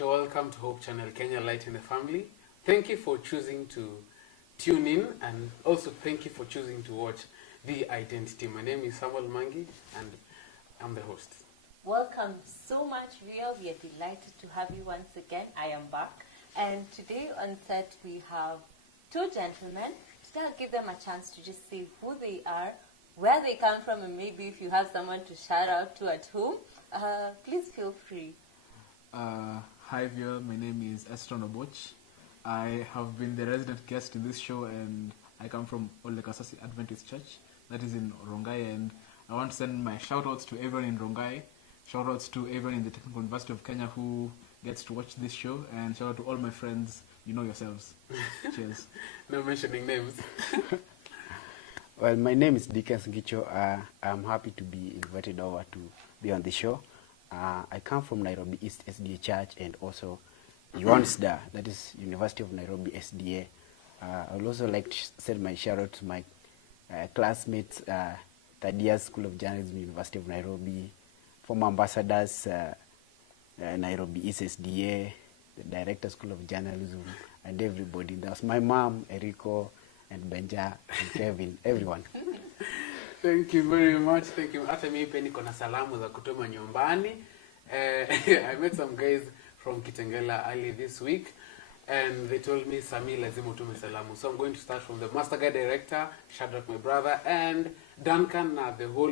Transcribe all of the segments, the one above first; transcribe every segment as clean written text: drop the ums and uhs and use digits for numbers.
special welcome to Hope Channel Kenya, Light in the Family. Thank you for choosing to tune in, and also thank you for choosing to watch The Identity. My name is Samuel Mangi and I'm the host. Welcome so much, Ria. We are delighted to have you once again. I am back. And today on set we have two gentlemen. Today I'll give them a chance to just say who they are, where they come from, and maybe if you have someone to shout out to at home, please feel free. Hi viewer, my name is Eston Oboch. I have been the resident guest in this show, and I come from Olekasasi Adventist Church, that is in Rongai, and I want to send my shout outs to everyone in Rongai, shout outs to everyone in the Technical University of Kenya who gets to watch this show, and shout out to all my friends, you know yourselves. Cheers. No mentioning names. Well, my name is Dickens Ngicho. I'm happy to be invited over to be on the show. I come from Nairobi East SDA Church and also UNSDA, that is University of Nairobi SDA. I would also like to send my shout out to my classmates, third year School of Journalism, University of Nairobi, former ambassadors, Nairobi East SDA, the Director School of Journalism, and everybody. That's my mom, Eriko, and Benja, and Kevin, everyone. Thank you very much. Thank you. Hata mimi pia niko na salamu za kutuma nyumbani. I met some guys from Kitengela early this week, and they told me, Sami, lazima utume salamu. So I'm going to start from the Master Guide Director, Shadrach, my brother, and Duncan, the whole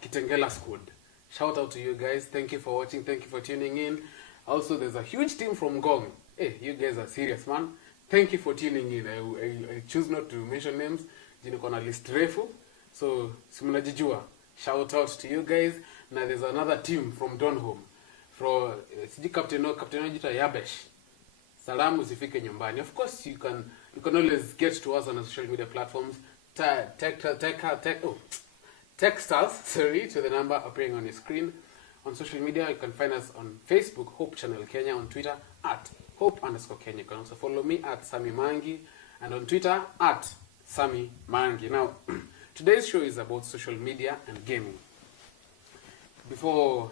Kitengela squad. Shout out to you guys. Thank you for watching. Thank you for tuning in. Also, there's a huge team from Gong. Hey, you guys are serious, man. Thank you for tuning in. I choose not to mention names. Jini kona list refu. So, simunajijua. Shout out to you guys. Now, there's another team from Donholm. From Captain Ojita Yabesh. Salamu zifike nyumbani. Of course, you can always get to us on the social media platforms. Text us, to the number appearing on your screen. On social media, you can find us on Facebook, Hope Channel Kenya, on Twitter, at Hope_Kenya. You can also follow me at Sami Mangi, and on Twitter, at Sami Mangi. Now, today's show is about social media and gaming. Before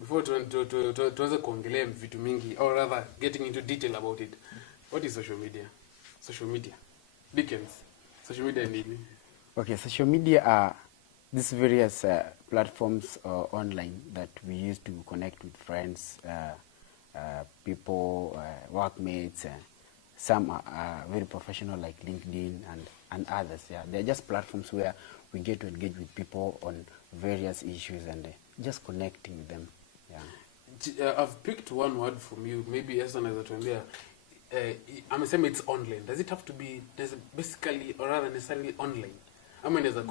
tuanze kuongelea vitu mingi, or rather, getting into detail about it, what is social media? Social media. Dickens. Social media nini? Okay, social media are these various platforms online that we use to connect with friends, people, workmates. Some are very professional, like LinkedIn and others. Yeah, they're just platforms where we get to engage with people on various issues and just connecting with them. Yeah. I've picked one word from you. Maybe Eston as I'm saying it's online. Does it have to be basically, or rather necessarily online? I mean, as a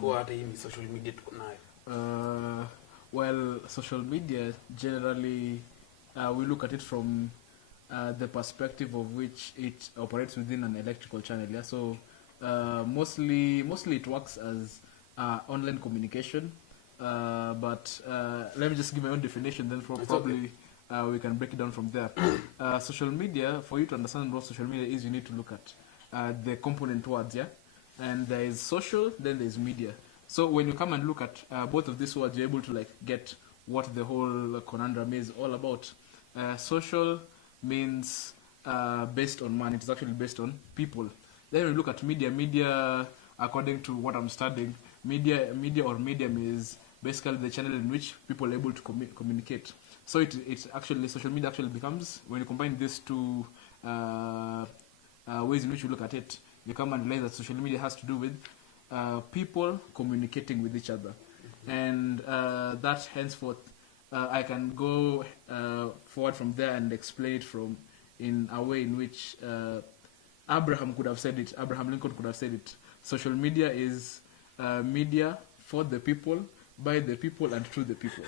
social media tuko nayo. Well, social media generally we look at it from the perspective of which it operates within an electrical channel. Yeah, so mostly it works as online communication. But let me just give my own definition. Then probably we can break it down from there. Social media, for you to understand what social media is, you need to look at the component words. Yeah. And there is social, then there is media. So when you come and look at both of these words, you're able to get what the whole conundrum is all about. Social means based on man. It is actually based on people. Then when you look at media, according to what I'm studying, media or medium is basically the channel in which people are able to communicate. So it's actually, social media actually becomes, when you combine these two ways in which you look at it, you come and realize that social media has to do with people communicating with each other. And that henceforth, I can go forward from there and explain it in a way in which Abraham Lincoln could have said it. Social media is media for the people, by the people, and to the people.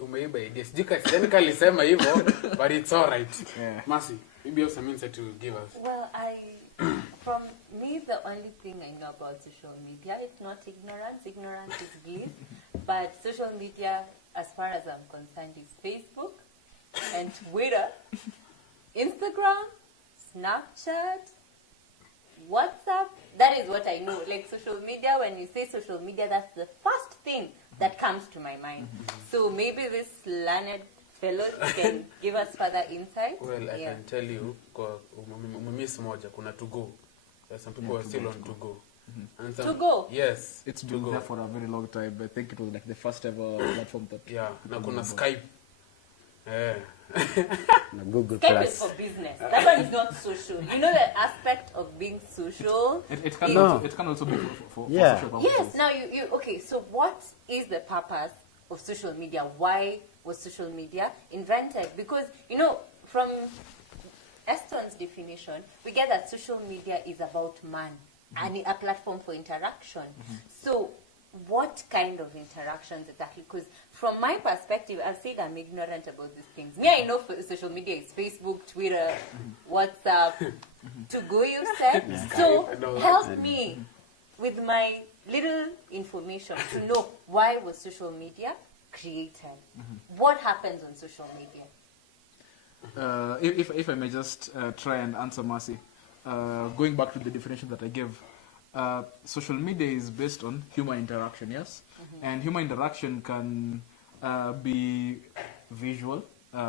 Umeiba idea. Sijui sema hivyo, but it's all right. Yeah. Mercy, maybe you have some insight to give us. Well, from me, the only thing I know about social media is not ignorance. Ignorance is bliss. But social media, as far as I'm concerned, is Facebook and Twitter, Instagram, Snapchat, WhatsApp. That is what I know. Like social media, when you say social media, that's the first thing that comes to my mind. So maybe this learned fellows can give us further insight. Well, I can tell you, miss moja, kuna to go. Some people are still on to go. And some, To go? Yes. It's been there for a very long time. I think it was like the first ever platform that... Yeah, na kuna Skype. Yeah. Google Skype Plus. is for business. That one is not social. You know the aspect of being social? It can also be for Yeah. social purposes. Yes, now you okay, so what is the purpose of social media? Why was social media invented? Because, you know, from Eston's definition, we get that social media is about man and a platform for interaction. So what kind of interactions exactly? Because from my perspective, I've said I'm ignorant about these things. Me, I know social media is Facebook, Twitter, WhatsApp, to go, you said. So help me with my little information to know why was social media created. What happens on social media? If I may just try and answer Mercy, going back to the definition that I gave, social media is based on human interaction, yes? And human interaction can be visual.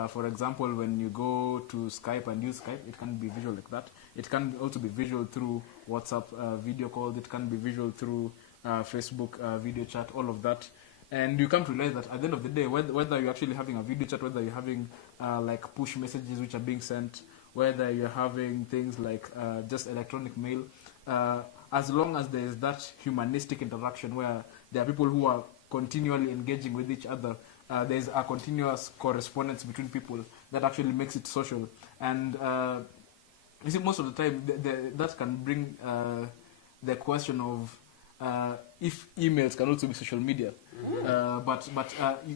For example, when you go to Skype and use Skype, it can be visual like that. It can also be visual through WhatsApp video calls. It can be visual through Facebook video chat, all of that. And you come to realize that at the end of the day, whether you're actually having a video chat, whether you're having like push messages which are being sent, whether you're having things like just electronic mail, as long as there is that humanistic interaction where there are people who are continually engaging with each other, there's a continuous correspondence between people that actually makes it social. And you see, most of the time, that can bring the question of if emails can also be social media. But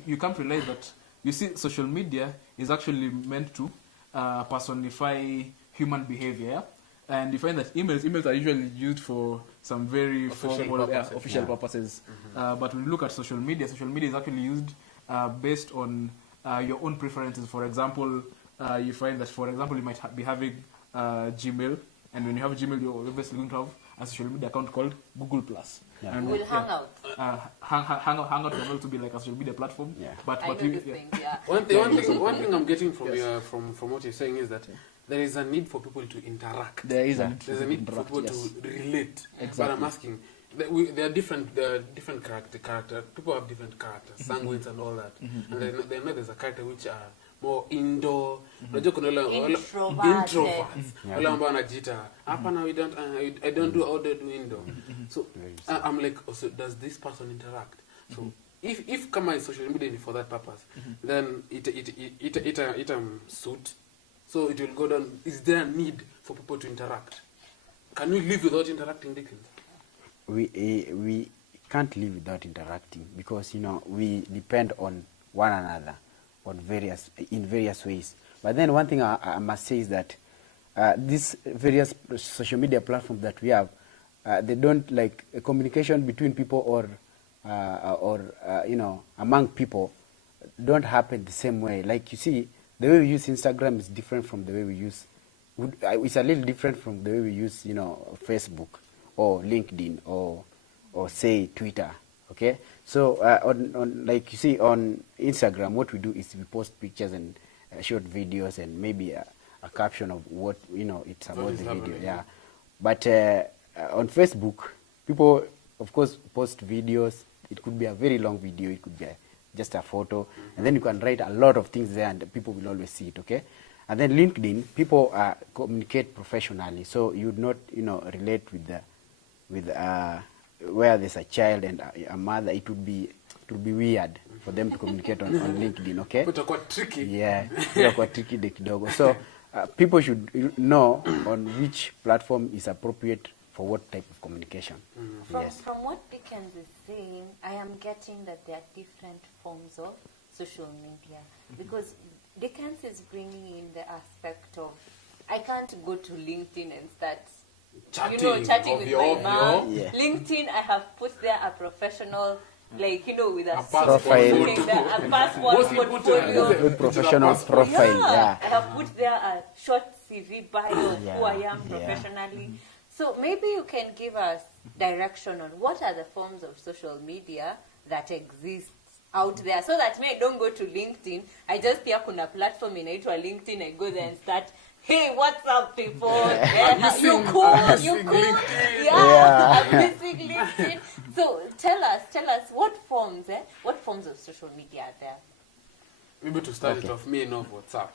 you come to realize that, you see, social media is actually meant to personify human behavior, yeah? And you find that emails are usually used for some very formal, official purposes. But when you look at social media is actually used based on your own preferences. For example, you find that, for example, you might be having Gmail, and when you have Gmail, you're obviously going to have a social media account called Google Plus. And We'll hang out. Hangout can also be like a social media platform. But I know you, these things, yeah. One thing I'm getting from what you're saying is that there is a need for people to interact. there is There's a need for people to relate. But I'm asking, there are different character. People have different characters, sanguines and all that. And then there's a character which are more indoor. Unajua kuna wale introverts. Wale ambao wanajiita hapana, I don't do all the do indoor. So I'm like, so does this person interact? So if kama is social media for that purpose, then it suit. So it will go down. Is there a need for people to interact? Can we live without interacting, Dickens? We can't live without interacting because, you know, we depend on one another in various ways. But then one thing I must say is that these various social media platforms that we have, they don't, like, communication between people or you know, among people don't happen the same way. Like, you see, the way we use Instagram is different from the way we use, it's a little different from the way we use, you know, Facebook or LinkedIn or say Twitter. Okay, so on like you see on Instagram, what we do is we post pictures and short videos and maybe a caption of what, you know, it's about the video. Yeah, but on Facebook, people of course post videos. It could be a very long video. It could be just a photo, and then you can write a lot of things there, and people will always see it. Okay, and then LinkedIn, people communicate professionally, so you would not, you know, relate with where there's a child and a mother. It would be weird for them to communicate on LinkedIn. Okay, quite tricky. Yeah, quite tricky kidogo. So people should know on which platform is appropriate for what type of communication. Yes. From what Dickens is saying, I am getting that there are different forms of social media. Because Dickens is bringing in the aspect of, I can't go to LinkedIn and start chatting with my mom. Yeah. LinkedIn, I have put there a professional, like, you know, with a profile. a passport portfolio. Good professional profile. Yeah. I have put there a short CV bio of who I am professionally. So maybe you can give us direction on what are the forms of social media that exist out there, so that me I don't go to LinkedIn. I just hear kuna platform inaitwa LinkedIn. I go there and start, hey, what's up, people? You cool? You cool? Yeah, I'm missing LinkedIn. So tell us, what forms of social media are there? Maybe to start it off, me know WhatsApp.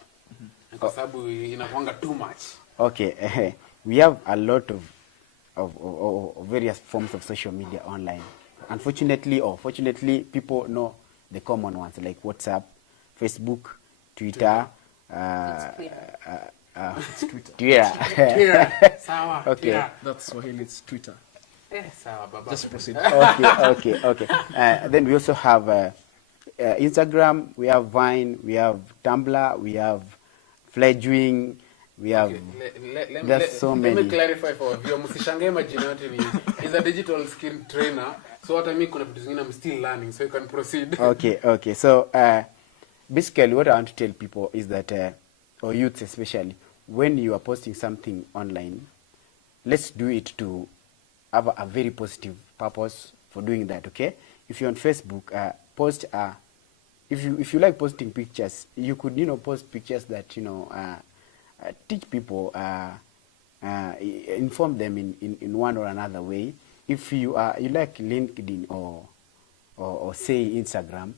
Because inakuanga too much. Okay, we have a lot of various forms of social media online. Unfortunately or fortunately, people know the common ones like WhatsApp, Facebook, Twitter. It's Twitter. Twitter. Sawa. Okay. Twitter. That's Swahili, it's Twitter. Sawa, baba. Just proceed. Okay. Then we also have Instagram, we have Vine, we have Tumblr, we have Fledgwing, we have... Okay. There's so many. Let me clarify for you. Msishangae majina yote ni. He's a digital skill trainer. So what I mean, kuna vitu zingine I'm still learning. So you can proceed. Okay. So basically what I want to tell people is that, or youths especially, when you are posting something online, let's do it to have a very positive purpose for doing that, okay? If you're on Facebook, post... if you like posting pictures, you could, post pictures that, teach people, inform them in one or another way. If you like LinkedIn or say Instagram,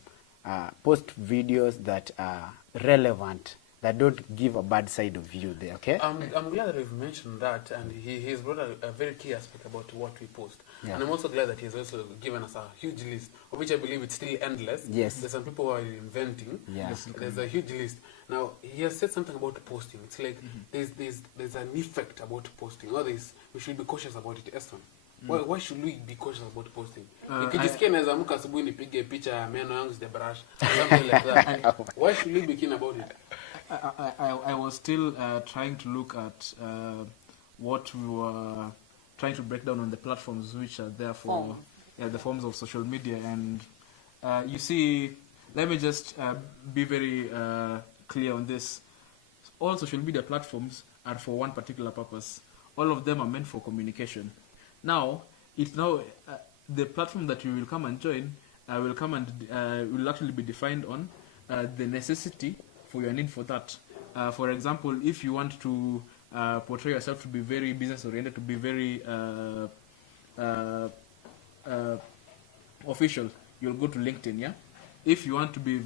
post videos that are relevant, that don't give a bad side of you there, okay? I'm glad that you've mentioned that, and he's brought a very key aspect about what we post. Yeah. And I'm also glad that he's also given us a huge list, of which I believe it's still endless. Yes. There's some people who are inventing. Yeah. There's a huge list. Now, he has said something about posting. It's like there's an effect about posting. Or we should be cautious about it, Eston. Why should we be cautious about posting? Nikijisikia naweza amka asubuhi nipige picha ya meno yangu sijabrush, something like that. Why should we be keen about it? I was still trying to look at what we were trying to break down on the platforms which are there for the forms of social media. And you see, let me just be very clear on this. All social media platforms are for one particular purpose. All of them are meant for communication. Now, the platform that you will come and join will actually be defined on the necessity for your need for that. For example, if you want to portray yourself to be very business oriented, to be very official, you'll go to LinkedIn, yeah? If you want to be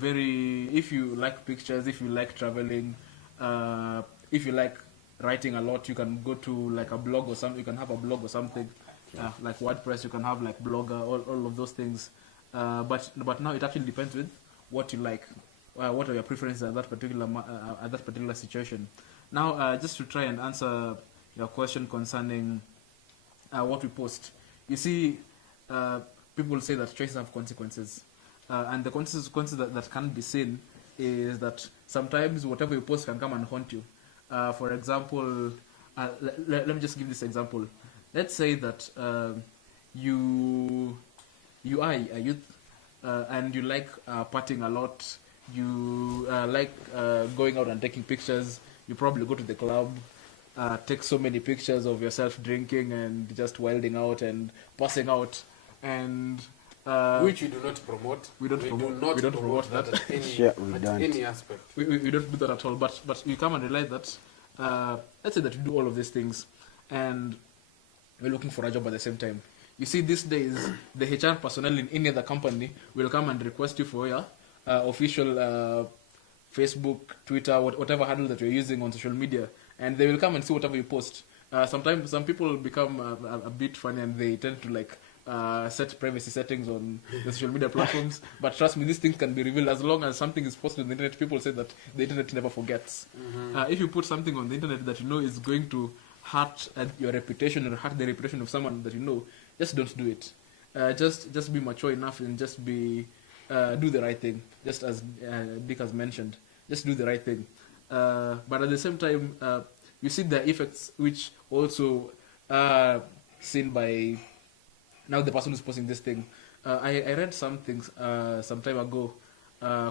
if you like pictures, if you like traveling, if you like writing a lot, you can go to like a blog or something. You can have a blog or something, like WordPress. You can have like Blogger, all of those things. But now it actually depends with what you like. What are your preferences at that particular situation? Now, just to try and answer your question concerning what we post, you see, people say that choices have consequences, and the consequences that can be seen is that sometimes whatever you post can come and haunt you. For example, let me just give this example. Let's say that you are a youth and you like partying a lot. You like going out and taking pictures. You probably go to the club, take so many pictures of yourself drinking and just wilding out and passing out, and which we do not promote. We don't promote that at any aspect. We don't do that at all. But you come and realize that let's say that you do all of these things, and we're looking for a job at the same time. You see, these days the HR personnel in any other company will come and request you for your official Facebook, Twitter, whatever handle that you're using on social media, and they will come and see whatever you post. Sometimes some people become a bit funny and they tend to like set privacy settings on the social media platforms. But trust me, these things can be revealed as long as something is posted on the internet. People say that the internet never forgets. If you put something on the internet that you know is going to hurt your reputation or hurt the reputation of someone that you know, just don't do it. Just be mature enough and just be do the right thing. Just as Dick has mentioned, just do the right thing. But at the same time, you see the effects which also are seen by now the person who's posting this thing. I read some things some time ago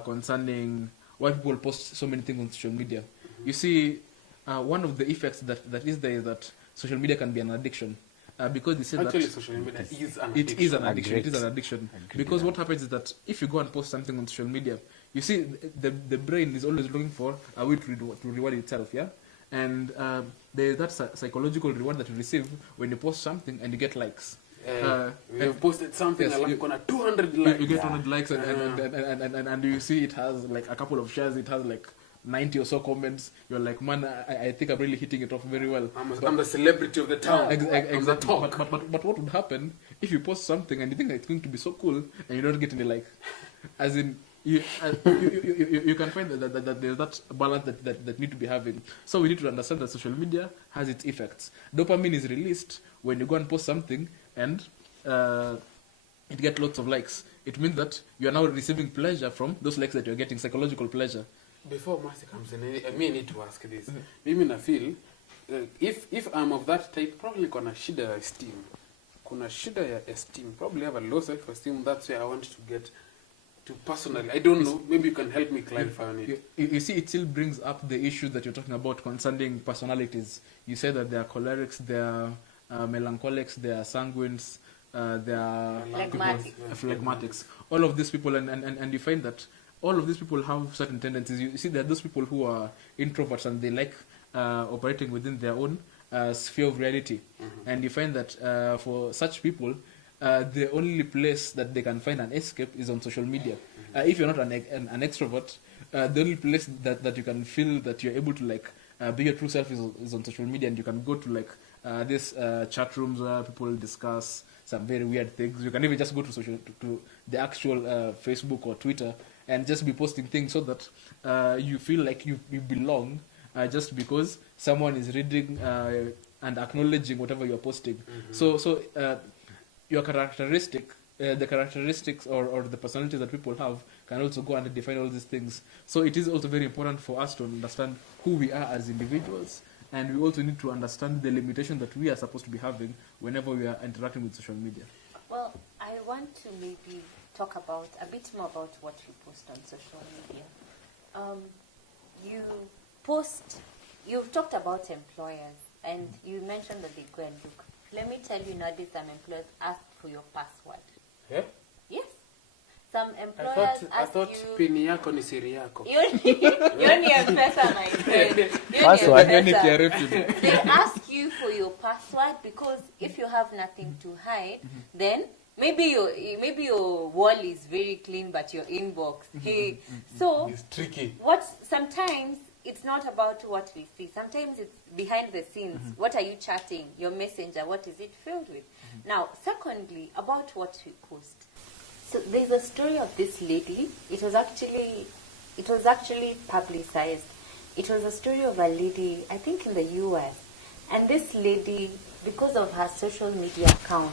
concerning why people post so many things on social media. You see, one of the effects that is there is that social media can be an addiction. because they say Actually, that social media is an it is an addiction. addiction. It is an addiction. Because what happens is that if you go and post something on social media, you see the brain is always looking for a way to reward itself, yeah? And there's that psychological reward that you receive when you post something and you get likes. You've posted something, yes, I've got 200 likes. You get 200 likes and you see it has like a couple of shares, it has like 90 or so comments. You're like, man, I think I'm really hitting it off very well. I'm the celebrity of the town. Exactly. But what would happen if you post something and you think that it's going to be so cool and you don't get any like? As in, you can find that there's that balance that need to be having. So we need to understand that social media has its effects. Dopamine is released when you go and post something and it gets lots of likes. It means that you are now receiving pleasure from those likes that you're getting, psychological pleasure. Before Mercy comes in, I may need to ask this. Mimi na feel, if I'm of that type, probably kuna shida ya esteem. Kuna shida ya esteem. Probably have a low self-esteem. That's where I want to get to personally. I don't know. Maybe you can help me clarify on it. You see, it still brings up the issue that you're talking about concerning personalities. You say that there are cholerics, there are melancholics, there are sanguines, there are phlegmatics. All of these people, and you find that all of these people have certain tendencies. You see, there are those people who are introverts and they like operating within their own sphere of reality. Mm-hmm. And you find that for such people, the only place that they can find an escape is on social media. Mm-hmm. If you're not an extrovert, the only place that you can feel that you're able to like be your true self is on social media, and you can go to like these chat rooms where people discuss some very weird things. You can even just go to the actual Facebook or Twitter and just be posting things so that you feel like you belong just because someone is reading and acknowledging whatever you're posting. Mm-hmm. So your characteristic, the characteristics or the personalities that people have can also go and define all these things. So it is also very important for us to understand who we are as individuals, and we also need to understand the limitation that we are supposed to be having whenever we are interacting with social media. Well, I want to maybe talk about a bit more about what you post on social media. You've talked about employers, and you mentioned that they go and look. Let me tell you, nowadays some employers ask for your password. Yeah? Yes. Some employers I thought pin yako ni siri yako. You're near M-Pesa, my friend. Password. They ask you for your password because if you have nothing to hide, then maybe your wall is very clean, but your inbox, so it's tricky. Sometimes it's not about what we see. Sometimes it's behind the scenes. What are you chatting? Your messenger, what is it filled with? Now, secondly, about what we post. So there's a story of this lady. It was actually publicized. It was a story of a lady, I think in the US. And this lady, because of her social media account,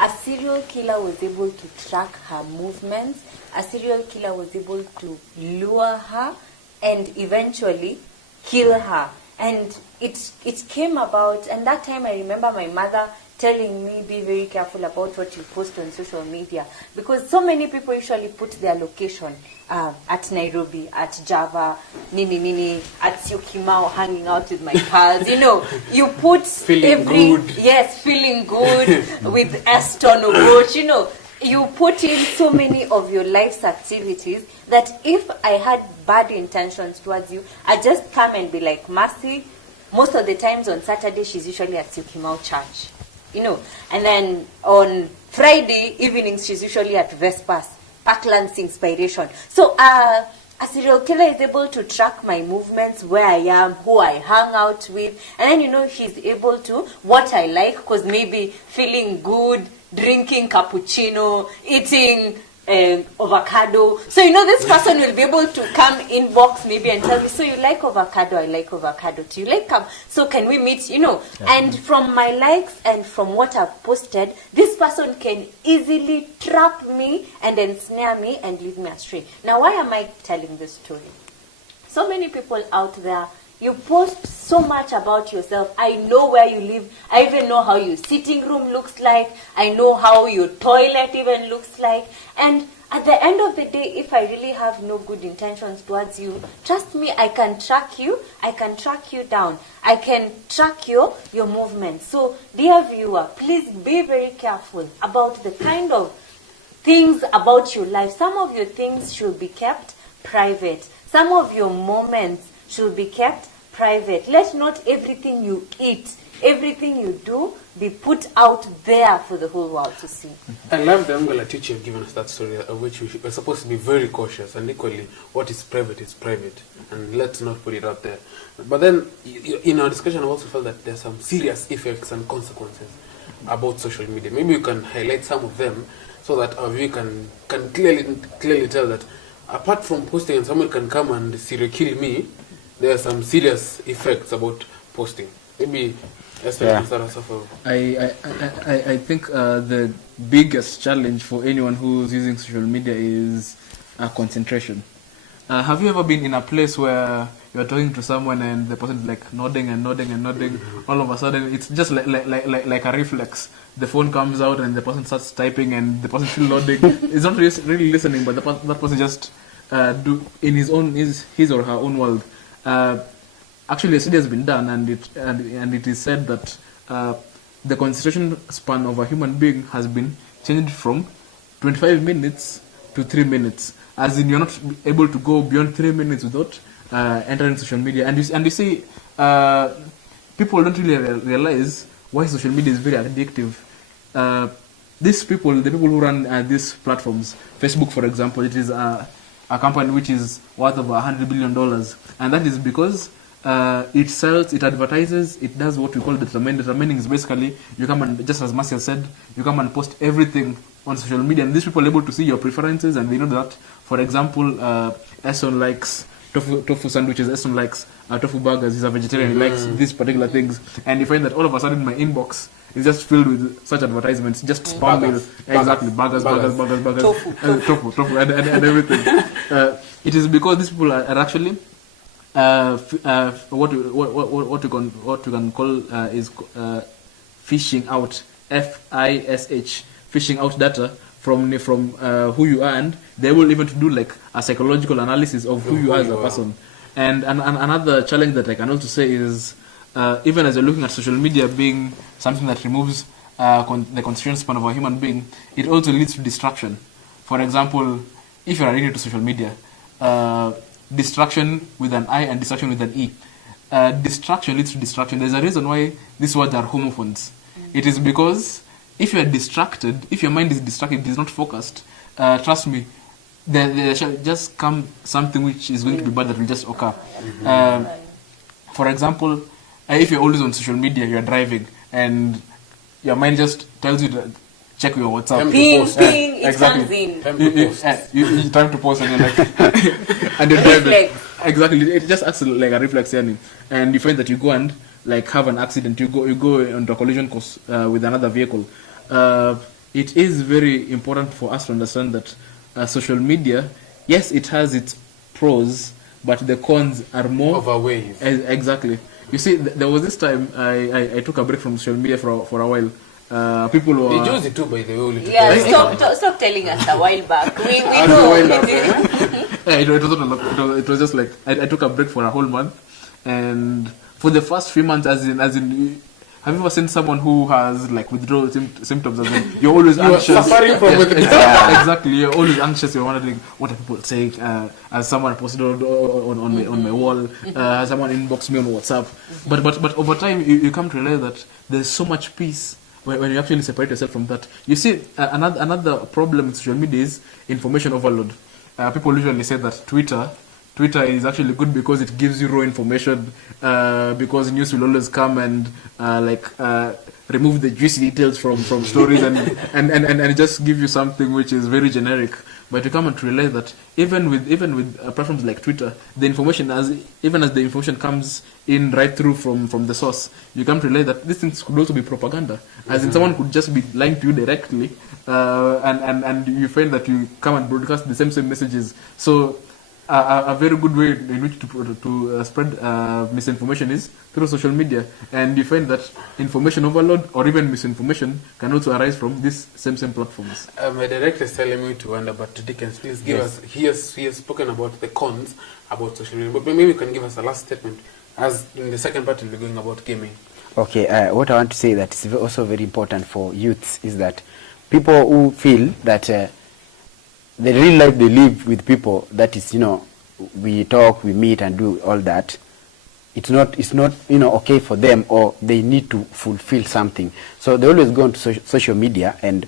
a serial killer was able to track her movements. A serial killer was able to lure her and eventually kill her. And it came about, and that time I remember my mother telling me, be very careful about what you post on social media, because so many people usually put their location at Nairobi, at Java, at Syokimau, hanging out with my pals. You put feeling good. Yes, feeling good with Eston or Roach, you put in so many of your life's activities that if I had bad intentions towards you, I just come and be like, Mercy, most of the times on Saturday, she's usually at Syokimau Church. And then on Friday evenings, she's usually at Vespers, Parkland's Inspiration. So a serial killer is able to track my movements, where I am, who I hang out with, and then, he's able to, what I like, because maybe feeling good, drinking cappuccino, eating avocado. So, this person will be able to come inbox maybe and tell me, so you like avocado? I like avocado. Do you like so can we meet? And from my likes and from what I've posted, this person can easily trap me and ensnare me and lead me astray. Now, why am I telling this story? So many people out there, you post so much about yourself. I know where you live. I even know how your sitting room looks like. I know how your toilet even looks like. And At the end of the day, if I really have no good intentions towards you, trust me, I can track you, I can track you down, I can track your movements. So, dear viewer, please be very careful about the kind of things about your life. Some of your things should be kept private. Some of your moments should be kept private. Let not everything you eat, everything you do, be put out there for the whole world to see. I love the angle at which you've given us that story, of which we're supposed to be very cautious, and equally, what is private, and let's not put it out there. But then, in our discussion, I also felt that there's some serious effects and consequences about social media. Maybe you can highlight some of them so that our viewer can clearly tell that apart from posting and someone can come and serial kill me, there are some serious effects about posting. Maybe I think the biggest challenge for anyone who's using social media is concentration. Have you ever been in a place where you're talking to someone and the person is like nodding and nodding and nodding? All of a sudden, it's just like a reflex. The phone comes out and the person starts typing and the person still nodding. It's not really listening, but that person just do in his or her own world. Actually, a study has been done, and it is said that the concentration span of a human being has been changed from 25 minutes to 3 minutes. As in, you're not able to go beyond 3 minutes without entering social media. And you see, people don't really realize why social media is very addictive. The people who run these platforms, Facebook, for example, it is a company which is worth over $100 billion, and that is because it sells, it advertises, it does what we call determining. Determining is basically, you come and, just as Marcia said, you come and post everything on social media, and these people are able to see your preferences, and they know that, for example, Eston likes tofu sandwiches, Eston likes tofu burgers, he's a vegetarian, he likes these particular things, and you find that all of a sudden my inbox is just filled with such advertisements, just spam mail. Exactly, burgers, tofu, and everything. It is because these people are actually what you can call is fishing out, FISH, fishing out data from who you are, and they will even to do like a psychological analysis of who you are as a person. And another challenge that I can also say is even as you're looking at social media being something that removes the concentration span of a human being, it also leads to distraction. For example, if you're addicted to social media, distraction with an I and distraction with an E. Distraction leads to distraction. There's a reason why these words are homophones. It is because if you are distracted, if your mind is distracted, it is not focused, trust me, there shall just come something which is going to be bad that will just occur. For example, if you're always on social media, you're driving, and your mind just tells you to check your WhatsApp. Ping, it exactly. comes in. You time to post, and you're like, and you're driving. Exactly, it just acts like a reflex, and you find that you go and like have an accident. You go into a collision course with another vehicle. It is very important for us to understand that social media, yes, it has its pros, but the cons are more overweighs. Exactly. You see, there was this time I took a break from social media for a while. People were... They use it too, by the way. Yeah, stop telling us a while back. We know. It was just like, I took a break for a whole month, and for the first few months, as in, have you ever seen someone who has like withdrawal symptoms? As in, you're always anxious. Suffering from withdrawal. Exactly, you're always anxious. You're wondering what are people saying. As someone posted on my wall, has someone inboxed me on WhatsApp. But over time, you come to realize that there's so much peace when you actually separate yourself from that. You see, another problem with social media is information overload. People usually say that Twitter is actually good because it gives you raw information, because news will always come and remove the juicy details from stories and just give you something which is very generic. But you come and realize that even with platforms like Twitter, the information as the information comes in right through from the source, you come to realize that these things could also be propaganda. As in, someone could just be lying to you directly, and you find that you come and broadcast the same messages. So a very good way in which to spread misinformation is through social media, and you find that information overload or even misinformation can also arise from these same platforms. My director is telling me to wonder, but to Dickens, please give us. He has spoken about the cons about social media, but maybe you can give us a last statement. As in the second part, we'll be going about gaming. Okay, what I want to say that is also very important for youths is that people who feel that the real life they live with people, that is, we talk, we meet and do all that, it's not okay for them, or they need to fulfill something. So they always go onto social media and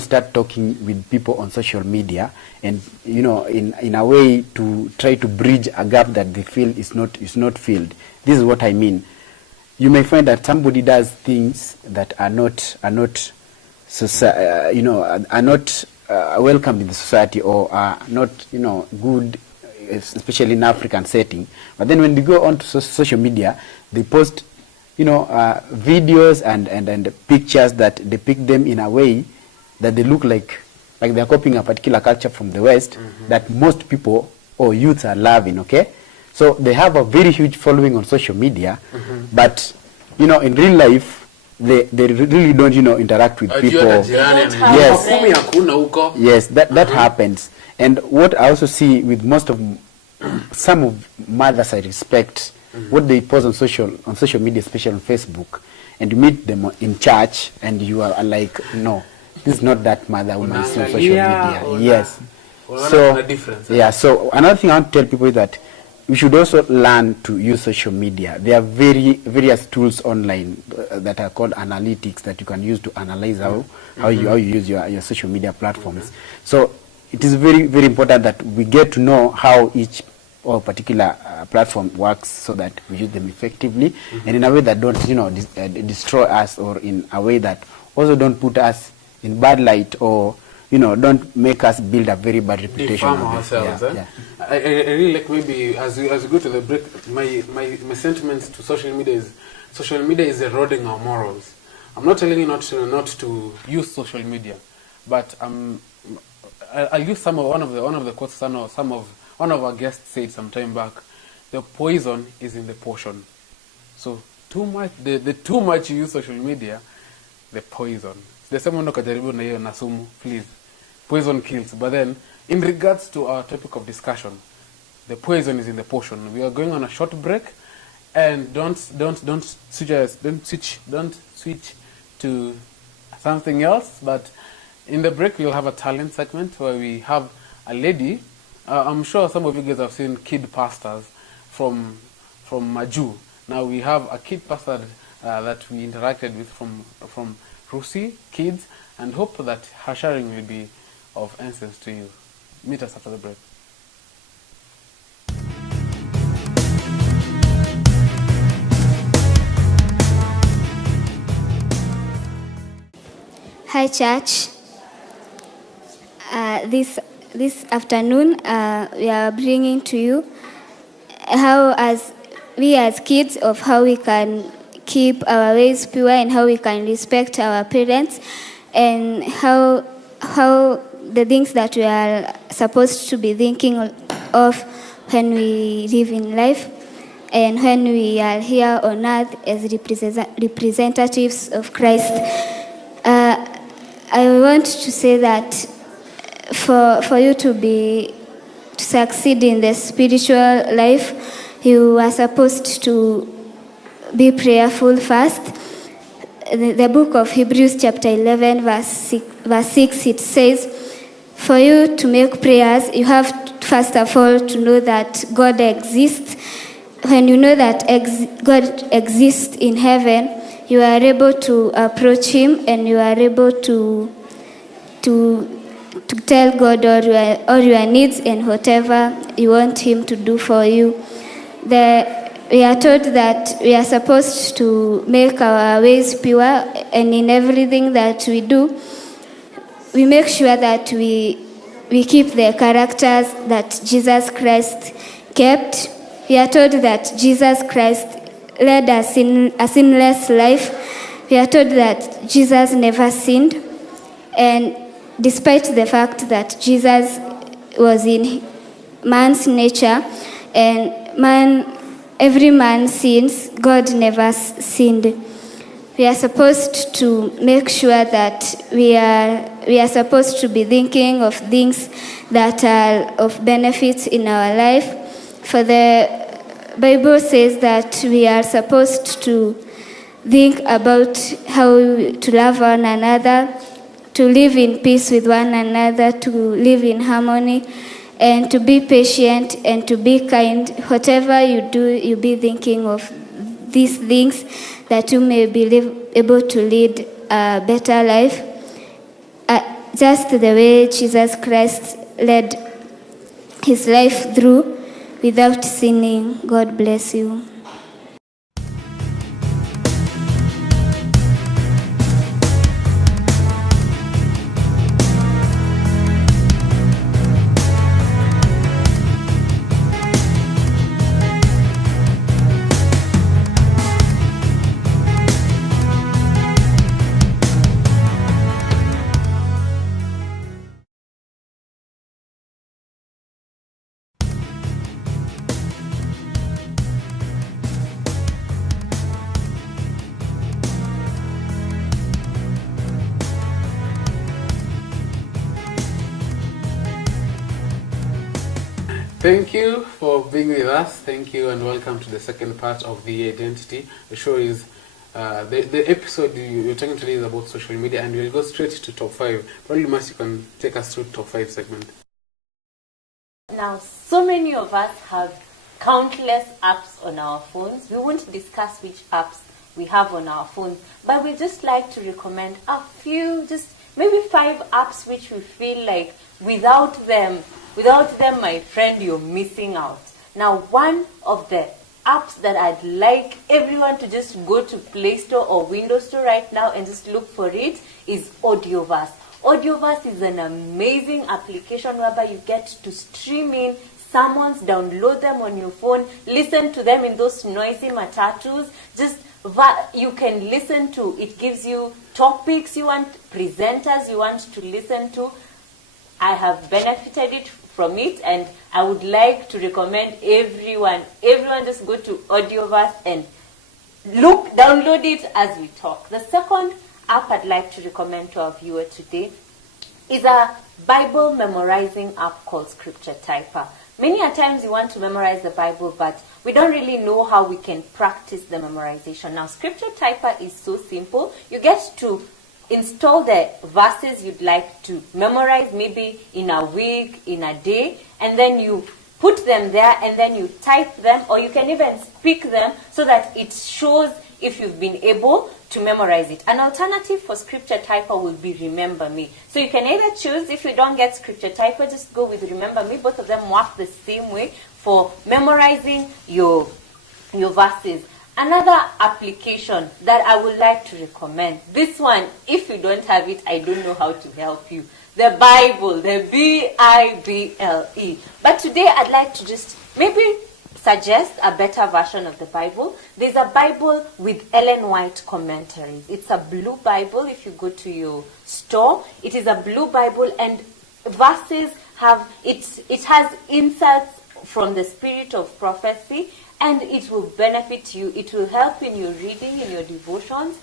start talking with people on social media, and in a way to try to bridge a gap that they feel is not filled. This is what I mean. You may find that somebody does things that are not welcome in the society, or are not good, especially in African setting. But then when they go on to social media, they post videos and pictures that depict them in a way that they look like they're copying a particular culture from the West, that most people or youths are loving. Okay, so they have a very huge following on social media, but in real life they really don't interact with people. Yes, that happens. And what I also see with some of mothers I respect, what they post on social media, especially on Facebook, and you meet them in church and you are like, no, this is not that mother who is on social media. Yes. So another thing I want to tell people is that we should also learn to use social media. There are various tools online that are called analytics that you can use to analyze how you use your social media platforms. So it is very, very important that we get to know how each or particular platform works, so that we use them effectively and in a way that don't destroy us, or in a way that also don't put us in bad light, or don't make us build a very bad reputation. Defame ourselves. I really like, maybe as we go to the break, my sentiments to social media is eroding our morals. I'm not telling you not to use social media, but I'll use one of the quotes one of our guests said some time back. The poison is in the portion. So too much, the too much you use social media, the poison. The same one kajaribu na hiyo nasumu, please. Poison kills. But then, in regards to our topic of discussion, the poison is in the portion. We are going on a short break, and don't switch to something else. But in the break, we'll have a talent segment where we have a lady. I'm sure some of you guys have seen kid pastors from Maju. Now we have a kid pastor that we interacted with from Rusi Kids, and hope that her sharing will be of essence to you. Meet us after the break. Hi, church. This afternoon, we are bringing to you how, as kids, of how we can keep our ways pure, and how we can respect our parents, and how the things that we are supposed to be thinking of when we live in life, and when we are here on earth as representatives of Christ. I want to say that for you to succeed in the spiritual life, you are supposed to be prayerful first. The book of Hebrews chapter 11 verse 6, it says, for you to make prayers, you have first of all to know that God exists. When you know that God exists in heaven, you are able to approach Him, and you are able to tell God all your needs and whatever you want Him to do for you. We are told that we are supposed to make our ways pure, and in everything that we do, we make sure that we keep the characters that Jesus Christ kept. We are told that Jesus Christ led a sinless life. We are told that Jesus never sinned, and despite the fact that Jesus was in man's nature, and every man sins. God never sinned. We are supposed to make sure that we are supposed to be thinking of things that are of benefit in our life. For the Bible says that we are supposed to think about how to love one another, to live in peace with one another, to live in harmony, and to be patient and to be kind. Whatever you do, you be thinking of these things that you may be able to lead a better life, just the way Jesus Christ led his life through without sinning. God bless you. Thank you for being with us. Thank you and welcome to the second part of The Identity. The show is, the episode you're talking today is about social media, and we'll go straight to top 5. Probably Mas, you can take us through top 5 segment. Now, so many of us have countless apps on our phones. We won't discuss which apps we have on our phones, but we just like to recommend a few, just maybe 5 apps which we feel like without them, my friend, you're missing out. Now, one of the apps that I'd like everyone to just go to Play Store or Windows Store right now and just look for it is Audioverse. Audioverse is an amazing application whereby you get to stream in sermons, download them on your phone, listen to them in those noisy matatus. You can listen to, it gives you topics you want, presenters you want to listen to. I have benefited from it, and I would like to recommend everyone just go to Audioverse and download it as we talk. The second app I'd like to recommend to our viewer today is a Bible memorizing app called Scripture Typer. Many a times you want to memorize the Bible, but we don't really know how we can practice the memorization. Now, Scripture Typer is so simple. You get to install the verses you'd like to memorize, maybe in a week, in a day, and then you put them there and then you type them, or you can even speak them so that it shows if you've been able to memorize it. An alternative for Scripture Typer will be Remember Me. So you can either choose, if you don't get Scripture Typer, just go with Remember Me. Both of them work the same way for memorizing your verses. Another application that I would like to recommend, this one, if you don't have it, I don't know how to help you. The Bible, the Bible. But today I'd like to just maybe suggest a better version of the Bible. There's a Bible with Ellen White commentaries. It's a blue Bible. If you go to your store, it is a blue Bible, and verses it has inserts from the spirit of prophecy, and it will benefit you. It will help in your reading, in your devotions.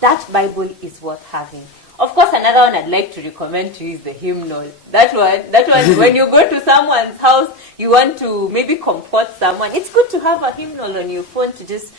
That Bible is worth having. Of course, another one I'd like to recommend to you is the hymnal. That one, when you go to someone's house, you want to maybe comfort someone, it's good to have a hymnal on your phone to just,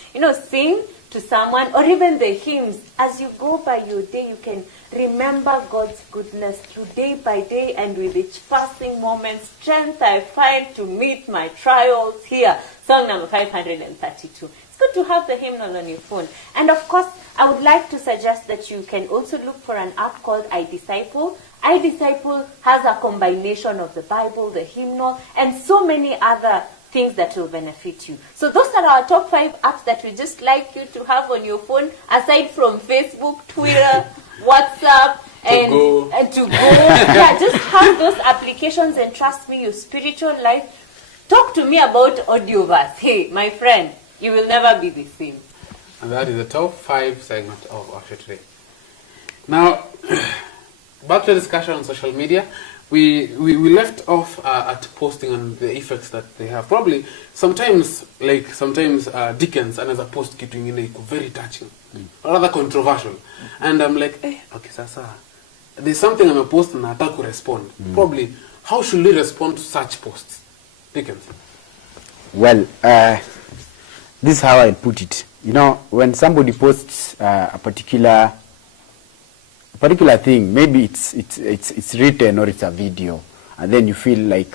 sing to someone, or even the hymns. As you go by your day, you can remember God's goodness through day by day, and with each passing moment, strength I find to meet my trials here. Song number 532. It's good to have the hymnal on your phone. And of course, I would like to suggest that you can also look for an app called iDisciple. iDisciple has a combination of the Bible, the hymnal, and so many other things that will benefit you. So those are our top 5 apps that we just like you to have on your phone, aside from Facebook, Twitter, WhatsApp, and to go. Yeah, just have those applications, and trust me, your spiritual life. Talk to me about Audioverse. Hey, my friend, you will never be the same. And that is the top 5 segment of our show today. Now, back to the discussion on social media. we left off at posting and the effects that they have. Probably sometimes Dickens anaweza post kitu ingine iko very touching, rather controversial, and I'm like, okay, sasa there's something I'm post na nataka respond. Probably how should we respond to such posts, Dickens? Well, this is how I put it. You know, when somebody posts a particular thing, maybe it's written or it's a video, and then you feel like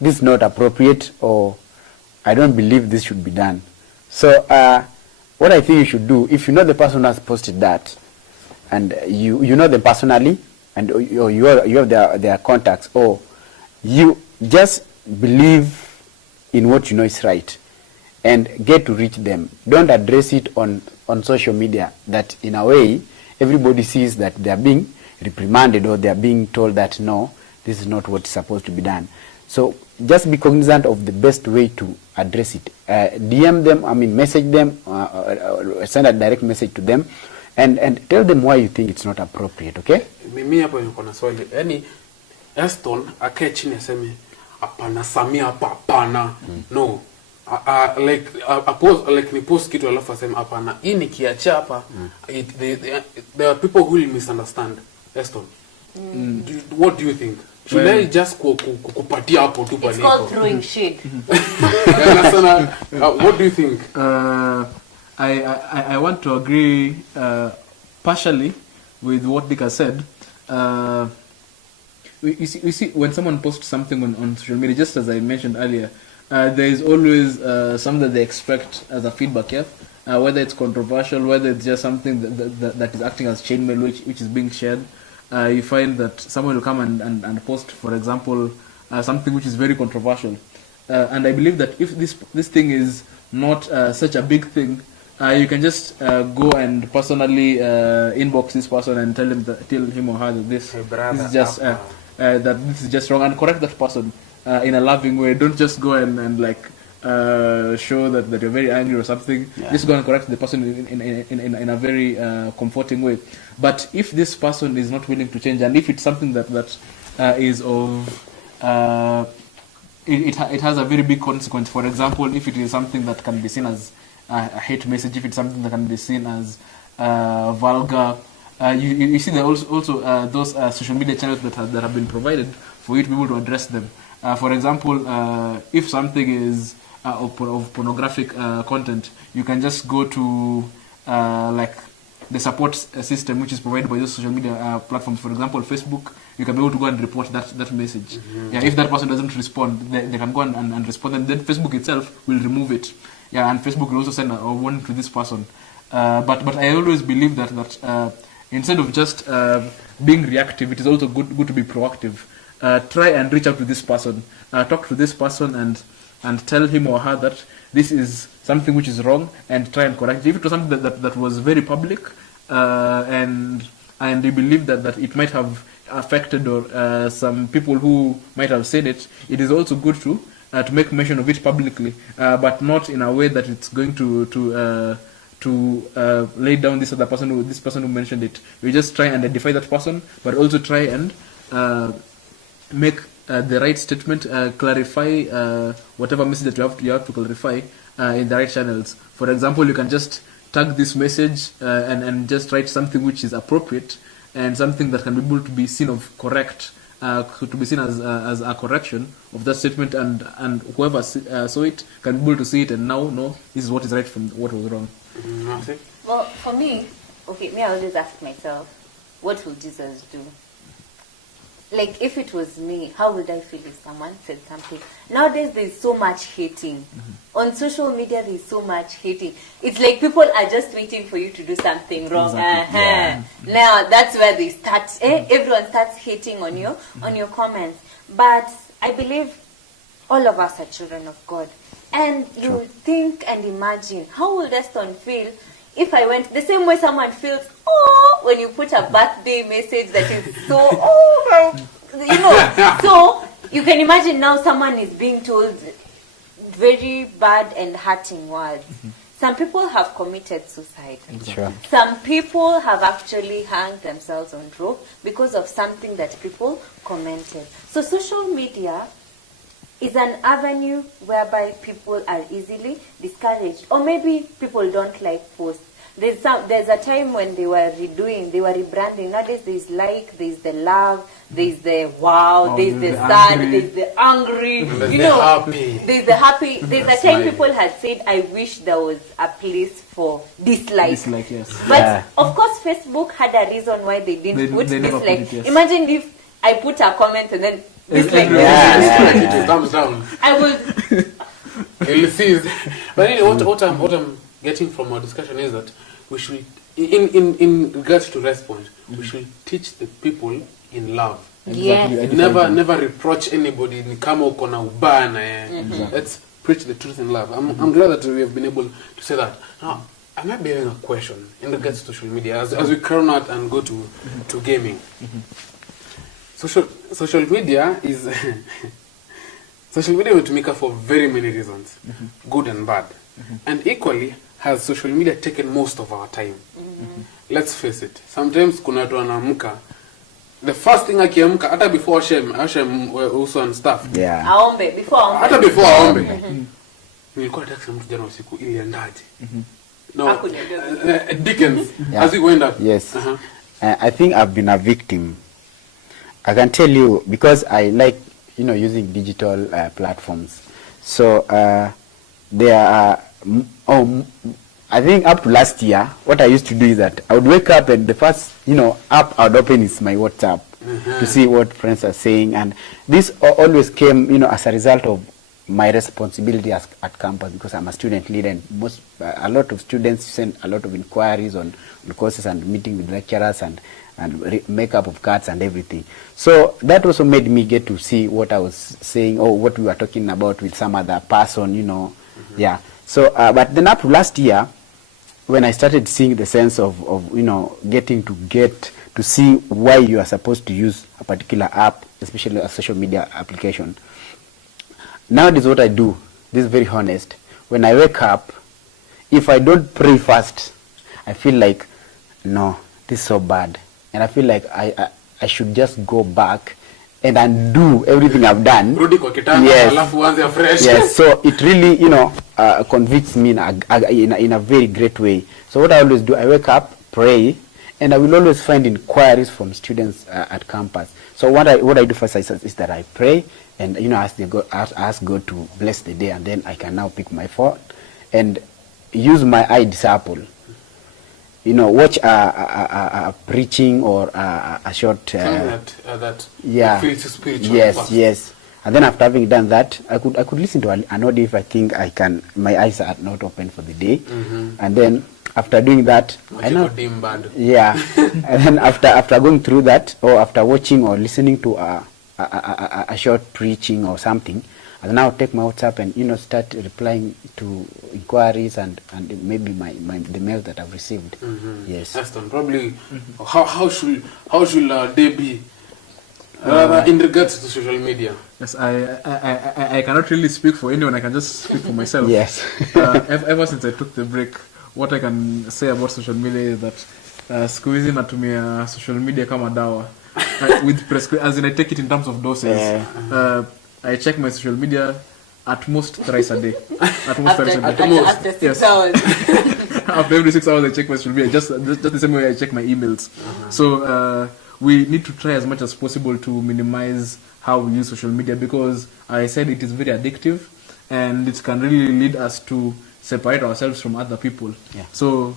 this is not appropriate, or I don't believe this should be done. So what I think you should do, if you know the person has posted that, and you know them personally, and or you have their contacts, or you just believe in what you know is right, and get to reach them. Don't address it on social media, that in a way everybody sees that they are being reprimanded, or they are being told that no, this is not what is supposed to be done. So just be cognizant of the best way to address it. DM them, message them, send a direct message to them, and tell them why you think it's not appropriate, okay? Mimi hapo niko na swali. Yaani Eston akae chini aseme hapana Samia hapana. No. Ni post kitu alafu aseme hapana. Hii nikiacha hapa there are people who will misunderstand. Eston. What do you think? Should I just kupatia hapo tu pale? It's called throwing shade. What do you think? I want to agree partially with what Dick has said. You see, when someone posts something on social media, just as I mentioned earlier, there is always something that they expect as a feedback, whether it's controversial, whether it's just something that is acting as chainmail, which is being shared. You find that someone will come and post, for example, something which is very controversial. And I believe that if this thing is not such a big thing, you can just go and personally inbox this person and tell him or her that this is just that this is just wrong, and correct that person in a loving way. Don't just go and show that you're very angry or something. Just go and correct the person in a very comforting way. But if this person is not willing to change, and if it's something that is of it has a very big consequence. For example, if it is something that can be seen as a hate message, if it's something that can be seen as vulgar, you see there are also those social media channels that have been provided for you to be able to address them. For example, if something is of pornographic content, you can just go to the support system which is provided by those social media platforms. For example, Facebook, you can be able to go and report that message. If that person doesn't respond, they can go and respond, and then Facebook itself will remove it. And Facebook will also send a warning to this person. But I always believe that instead of just being reactive, it is also good to be proactive. Try and reach out to this person, talk to this person, and tell him or her that this is something which is wrong, and try and correct it. If it was something that was very public, and you believe that it might have affected or some people who might have said it, it is also good to make mention of it publicly, but not in a way that it's going to lay down this other person who mentioned it. You just try and identify that person, but also try and make the right statement, clarify whatever message that you have to clarify in the right channels. For example, you can just tag this message and just write something which is appropriate and something that can be able to be seen of correct, to be seen as a correction of that statement, and whoever saw it can be able to see it and now know this is what is right from what was wrong. Well, for me, I always ask myself, what will Jesus do? Like, if it was me, how would I feel if someone said something? Nowadays, there's so much hating. On social media, there's so much hating. It's like people are just waiting for you to do something wrong. Exactly. Now, that's where they start. Everyone starts hating on your comments. But I believe all of us are children of God. And you will think and imagine, how would Eston feel if I went the same way someone feels, when you put a birthday message that is so, so you can imagine now someone is being told very bad and hurting words. Some people have committed suicide. Sure. Some people have actually hanged themselves on rope because of something that people commented. So social media is an avenue whereby people are easily discouraged, or maybe people don't like posts. There's a time when they were rebranding. Nowadays there's there's the love, there's the wow, there's the sad, there's the angry, happy. there's the happy. There's a time people had said, I wish there was a place for dislike. Dislike, yes. But of course Facebook had a reason why they didn't put they never dislike. put it, yes. Imagine if I put a comment and then dislike. It comes down. I will. You'll see. But anyway, what I'm getting from our discussion is that we should, in regards to response, we should teach the people in love. Yes. Never reproach anybody. Ni kama uko na ubaya na yeye. Let's preach the truth in love. I'm glad that we have been able to say that. Now, I might be having a question in regards to social media as we crown out and go to gaming. Social media is social media hutumika for very many reasons, good and bad, and equally has social media taken most of our time. Let's face it. Sometimes kuna watu wanaamka, the first thing akiamka, hata before Hashem also and stuff. Yeah. Aombe before aombe. Hata before aombe. Nilikuwa nataka kusema mtu jana usiku iliendaje. No. Dickens, as we went up. Yes. I think I've been a victim. I can tell you because I like, using digital platforms. So there are, I think up to last year, what I used to do is that I would wake up and the first, app I would open is my WhatsApp to see what friends are saying. And this always came, as a result of my responsibility at campus, because I'm a student leader, and a lot of students send a lot of inquiries on courses and meeting with lecturers and makeup of cards and everything. So that also made me get to see what I was saying or what we were talking about with some other person, Yeah. So, but then up to last year, when I started seeing the sense of getting to see why you are supposed to use a particular app, especially a social media application. Nowadays what I do, this is very honest, when I wake up, if I don't pray first, I feel like, no, this is so bad. And I feel like I should just go back and undo everything I've done. Yes. Yes. So it really, convicts me in a very great way. So what I always do, I wake up, pray, and I will always find inquiries from students at campus. So what I do first is that I pray and ask God to bless the day, and then I can now pick my phone and use my iDisciple. Watch a preaching or a short. that feels spiritual. Yes. And then after having done that, I could listen to an audio if I think I can. My eyes are not open for the day, and then after doing that, and then after going through that, or after watching or listening to a short preaching or something, I now take my WhatsApp and start replying to inquiries and maybe the mail that I've received. Yes. Eston, probably how should they be in regards to social media? Yes, I cannot really speak for anyone. I can just speak for myself. Yes. Ever since I took the break, what I can say about social media is that siku hizi natumia social media kama dawa. With as in I take it in terms of doses. I check my social media at most thrice a day. After 6 hours. After every 6 hours I check my social media. Just the same way I check my emails. So we need to try as much as possible to minimize how we use social media, because I said it is very addictive and it can really lead us to separate ourselves from other people. Yeah. So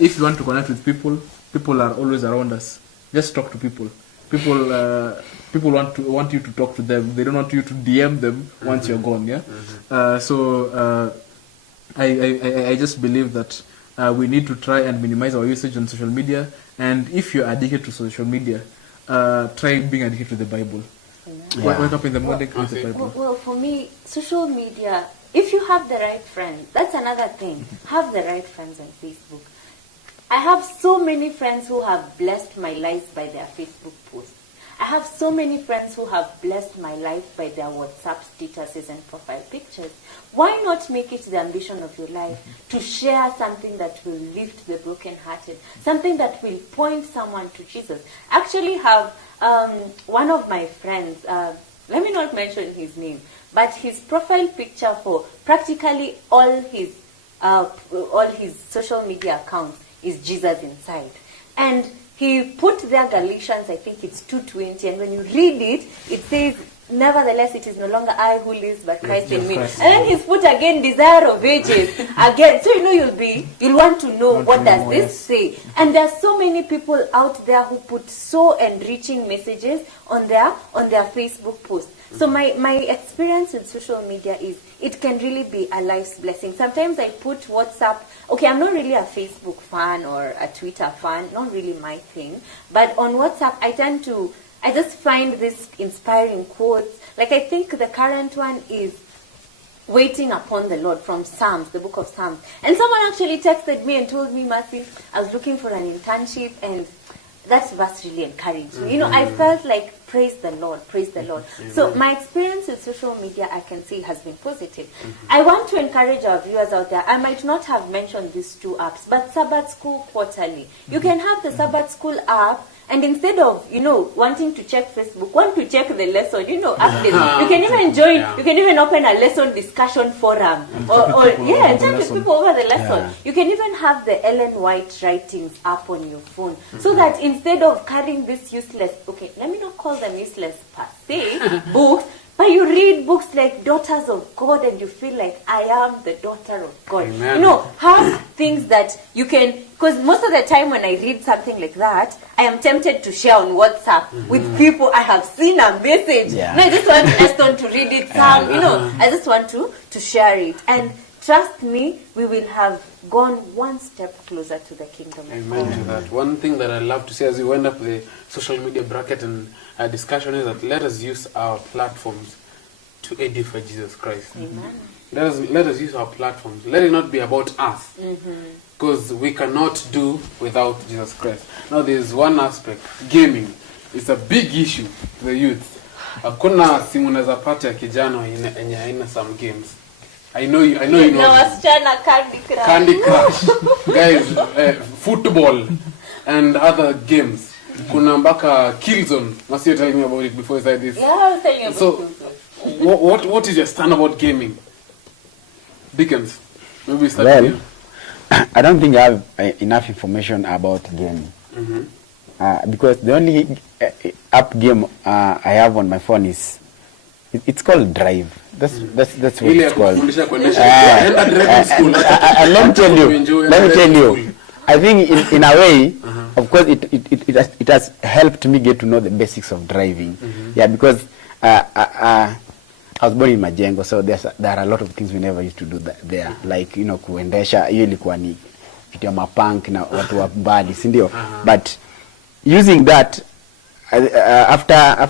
if you want to connect with people, people are always around us. Just talk to people. People want you to talk to them. They don't want you to DM them once you're gone. Yeah. So I just believe that we need to try and minimize our usage on social media. And if you're addicted to social media, try being addicted to the Bible. Yeah. Wake up in the morning with the Bible. Well, for me, social media, if you have the right friends, that's another thing. Have the right friends on Facebook. I have so many friends who have blessed my life by their Facebook posts. I have so many friends who have blessed my life by their WhatsApp statuses and profile pictures. Why not make it the ambition of your life to share something that will lift the brokenhearted, something that will point someone to Jesus? Actually have one of my friends, let me not mention his name, but his profile picture for practically all his social media accounts is Jesus inside. And he put there Galatians, I think it's 2:20, and when you read it, it says, nevertheless, it is no longer I who lives, but Christ in me. And then he's put again, desire of ages, again. So you'll want to know what does this say. And there are so many people out there who put so enriching messages on their Facebook posts. So my experience with social media is it can really be a life's blessing. Sometimes I put WhatsApp. Okay, I'm not really a Facebook fan or a Twitter fan, not really my thing. But on WhatsApp, I just find this inspiring quotes. Like I think the current one is waiting upon the Lord from Psalms, the book of Psalms. And someone actually texted me and told me, Matthew, I was looking for an internship, and that verse really encouraged me. You know, I felt like, praise the Lord, praise the Lord. So my experience with social media, I can say, has been positive. I want to encourage our viewers out there. I might not have mentioned these two apps, but Sabbath School Quarterly. You can have the Sabbath School app, and instead of, wanting to check Facebook, want to check the lesson, updates. You can even join, you can even open a lesson discussion forum. And chat with people over the lesson. Yeah. You can even have the Ellen White writings up on your phone. So that instead of carrying this useless, let me not call them useless per se, books, but you read books like Daughters of God and you feel like, I am the daughter of God. Amen. Have things that you can, because most of the time when I read something like that, I am tempted to share on WhatsApp with people. I have seen a message. Yeah. And I just want Eston to read it. I just want to share it. And trust me, we will have gone one step closer to the kingdom of God. Amen to that. One thing that I love to say as we wind up the social media bracket and discussion is that let us use our platforms to edify Jesus Christ. Amen. Let us use our platforms. Let it not be about us. Because we cannot do without Jesus Christ. Now there's one aspect, gaming. It's a big issue to the youth. Hakuna simu unaweza pata ya kijana yenye haina some games. I know you know. Candy Crush. Guys, football and other games. Kuna mpaka Killzone. Must you tell me about it before I say this? Yeah, I was telling you about Killzone. What is your stand about gaming? Dickens, maybe start here. I don't think I have enough information about gaming. Because the only app game I have on my phone is it's called Drive. That's what it's called. Let me tell you. I think in a way, of course, it has helped me get to know the basics of driving. Yeah, because I was born in Majengo, so there are a lot of things we never used to do there, like kuendesha. Hiyo ilikuwa ni vitu ya mapunk na watu wa bali, si ndio? But using that, after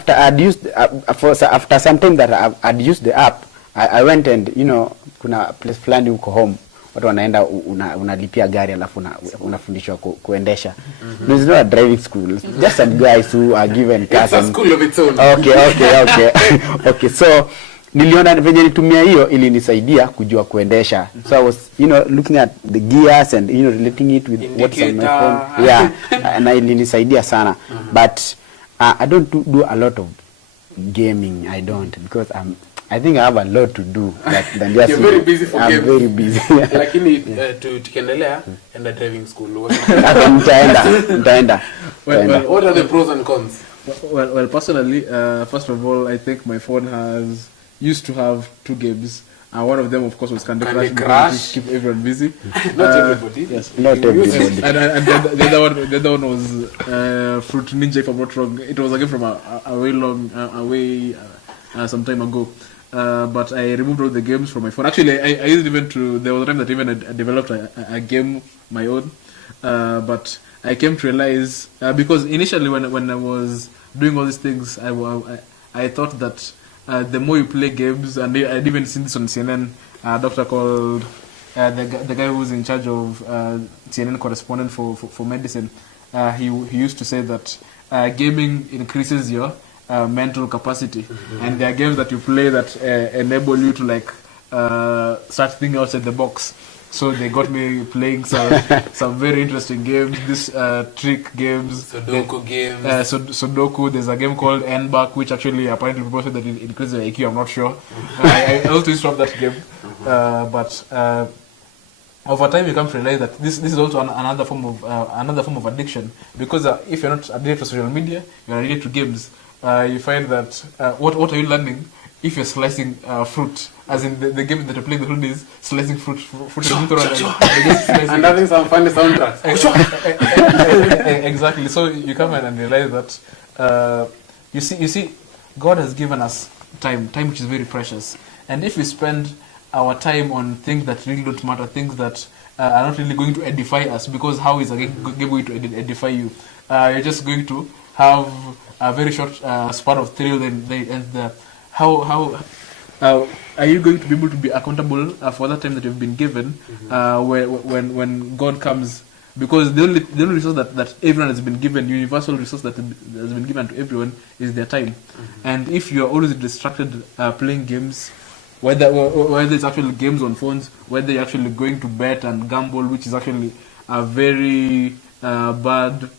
some time that I'd used the app, I went and kuna place fulani huko home watu wanaenda unalipia gari alafu unafundishwa kuendesha. There's no a driving school, just some guys who are given cars. It's a school of its own. Okay, so niliona venye nitumia hiyo ili nisaidia kujua kuendesha. So I was looking at the gears and relating it with what's on my phone. Yeah, na ili nisaidia sana. But I don't do a lot of gaming. I don't, because I think I have a lot to do. Than just You're very busy for games. I'm very busy. Lakini tukiendelea enda driving school. Nitaenda. What are the pros and cons? Well, personally, first of all, I think my phone used to have two games. One of them, of course, was Candy Crush. To keep everyone busy. Not everybody. Yes. Not everybody. And the other one was Fruit Ninja, if I'm not wrong. It was a game from a way long away some time ago. But I removed all the games from my phone. Actually, I used there was a time that even I developed a game my own. But I came to realize, because initially when I was doing all these things, I thought that the more you play games, and I'd even seen this on CNN, a doctor called, the guy who was in charge of CNN correspondent for medicine, he used to say that gaming increases your mental capacity, and there are games that you play that enable you to like start thinking outside the box. So they got me playing some very interesting games. This trick games, Sudoku games. Sudoku. There's a game called N-Back, which actually apparently people say that it increases the IQ. I'm not sure. I also used to have that game, but over time you come to realize that this is also another form of addiction, because if you're not addicted to social media, you're addicted to games. You find that what are you learning if you're slicing fruit? As in the game that you're playing, the whole day is slicing fruit and having some funny soundtracks. Exactly. So you come in and realize that you see, God has given us time which is very precious, and if we spend our time on things that really don't matter, things that are not really going to edify us, because how is a game going to edify you? You're just going to have a very short span of thrill, and how are you going to be able to be accountable for that time that you've been given when God comes? Because the only resource that everyone has been given, universal resource that has been given to everyone, is their time. And if you are always distracted playing games, whether it's actually games on phones, whether you're actually going to bet and gamble, which is actually a very bad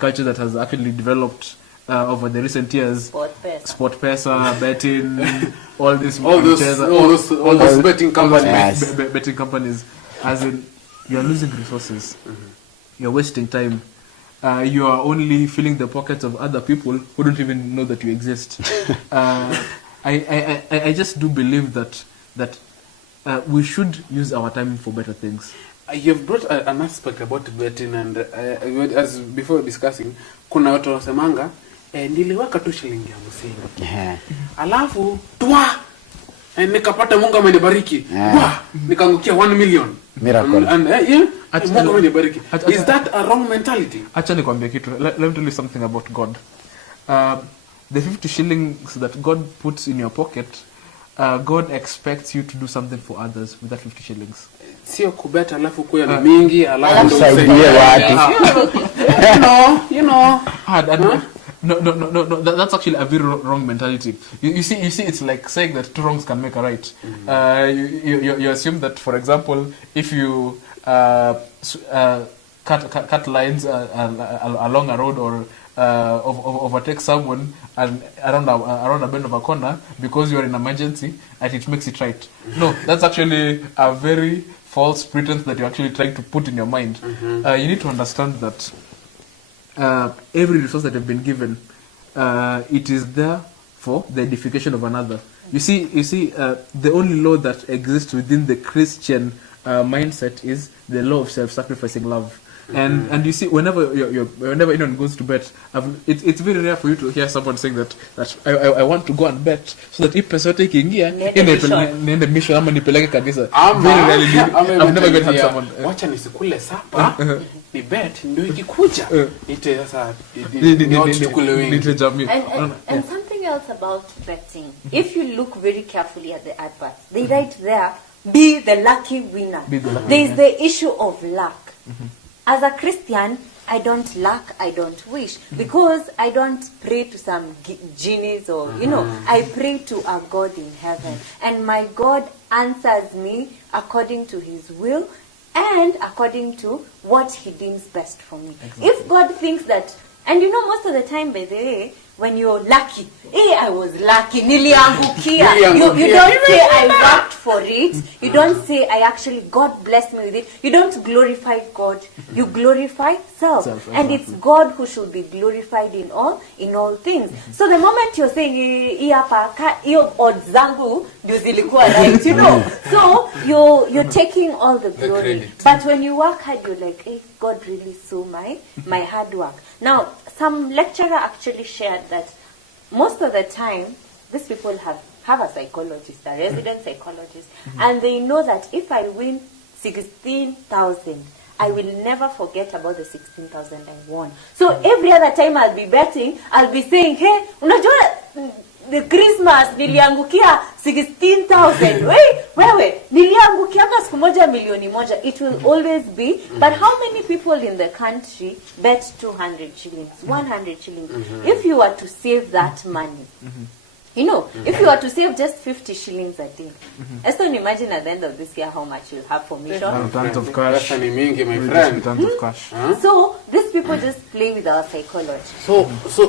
culture that has actually developed over the recent years. Sport pesa, betting, all those betting companies. Betting companies, as in, you're losing resources, you're wasting time. You are only filling the pockets of other people who don't even know that you exist. I just do believe that we should use our time for better things. You've brought an aspect about betting, and as before discussing, kuna watu wasemanga niliweka tu shilingi 50. Alafu nikapata Mungu amenibariki. Nikaangukia 1 million. Miracle. And Mungu amenibariki. Is that a wrong mentality? Acha nikwambie kitu. Let me tell you something about God. The 50 shillings that God puts in your pocket, God expects you to do something for others with that 50 shillings. Sio kubeta alafu kuya na mingi alafu usaidie watu. You know. No, that's actually a very wrong mentality. You see, it's like saying that two wrongs can make a right. You assume that, for example, if you cut lines along a road, or overtake someone and around a bend of a corner because you are in emergency, and it makes it right. No, that's actually a very false pretense that you're actually trying to put in your mind. You need to understand that every resource that you've been given, it is there for the edification of another. You see, the only law that exists within the Christian mindset is the law of self-sacrificing love. And you see, whenever anyone goes to bet, it's very rare for you to hear someone saying that I want to go and bet so that if pesa yote ikiingia niende mission ama nipeleke kanisa. Very rarely. I've never even had someone. Wacha nisikule sapa ni bet ndio ikikuja ite sasa and something else about betting. If you look very carefully at the adverts, they write there, be the lucky winner. There is the issue of luck. As a Christian, I don't lack, I don't wish, because I don't pray to some genies or, I pray to a God in heaven. And my God answers me according to his will and according to what he deems best for me. Exactly. If God thinks that, and most of the time, by the way, when you're lucky, I was lucky, niliangukia. You don't say I worked for it. You don't say I actually, God blessed me with it. You don't glorify God. You glorify self. And it's God who should be glorified in all things. So the moment you're saying, iyo odds zangu ndio zilikuwa right, so you're taking all the glory. But when you work hard, you're like, God really saw my hard work. Now, some lecturer actually shared that most of the time, these people have a psychologist, a resident psychologist, and they know that if I win 16,000, I will never forget about the 16,000 I won. So every other time I'll be betting, I'll be saying, hey, unajua the Christmas niliangukia 16,000. Wewe niliangukia siku moja milioni moja. It will always be. But how many people in the country bet 200 shillings, 100 shillings? If you were to save that money, you know, if you were to save just 50 shillings a day, Eston, imagine at the end of this year how much you'll have for mission. Tons of cash. That's mingi, my friend. Tons of cash. So these people just play with our psychology. So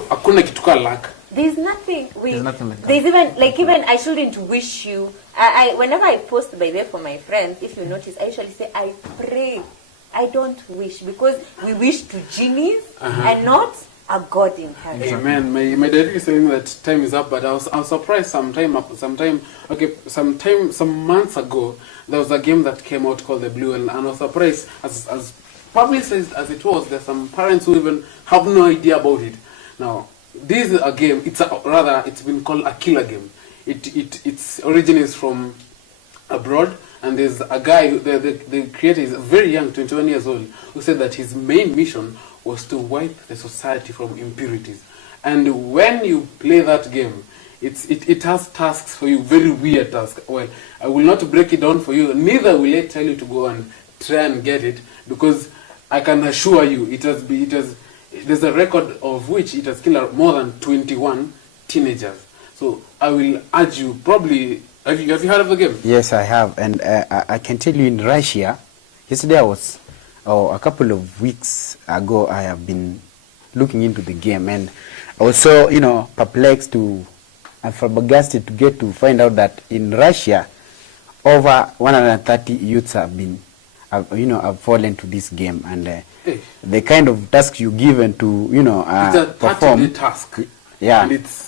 hakuna kitu ka luck. There's nothing. There's nothing like that. There's even I shouldn't wish you. I whenever I post by there for my friends, if you notice, I usually say I pray. I don't wish, because we wish to genies and not a God in heaven. Amen. My dad is saying that time is up, but I was surprised some months ago there was a game that came out called the Blue, and I was surprised as publicized as it was. There's some parents who even have no idea about it. Now this is a game. It's been called a killer game. Its origin is from abroad, and there's a guy, the creator is very young, 21 years old, who said that his main mission was to wipe the society from impurities. And when you play that game, it has tasks for you, very weird tasks. Well, I will not break it down for you, neither will I tell you to go and try and get it, because I can assure you there's a record of which it has killed more than 21 teenagers. So I will urge you, probably, have you heard of the game? Yes, I have. And I can tell you, in Russia, yesterday a couple of weeks ago, I have been looking into the game, and I was so, perplexed and flabbergasted to get to find out that in Russia, over 130 youths have fallen to this game, and the kind of task you given to, it's a perform. 30-day task. Yeah. And it's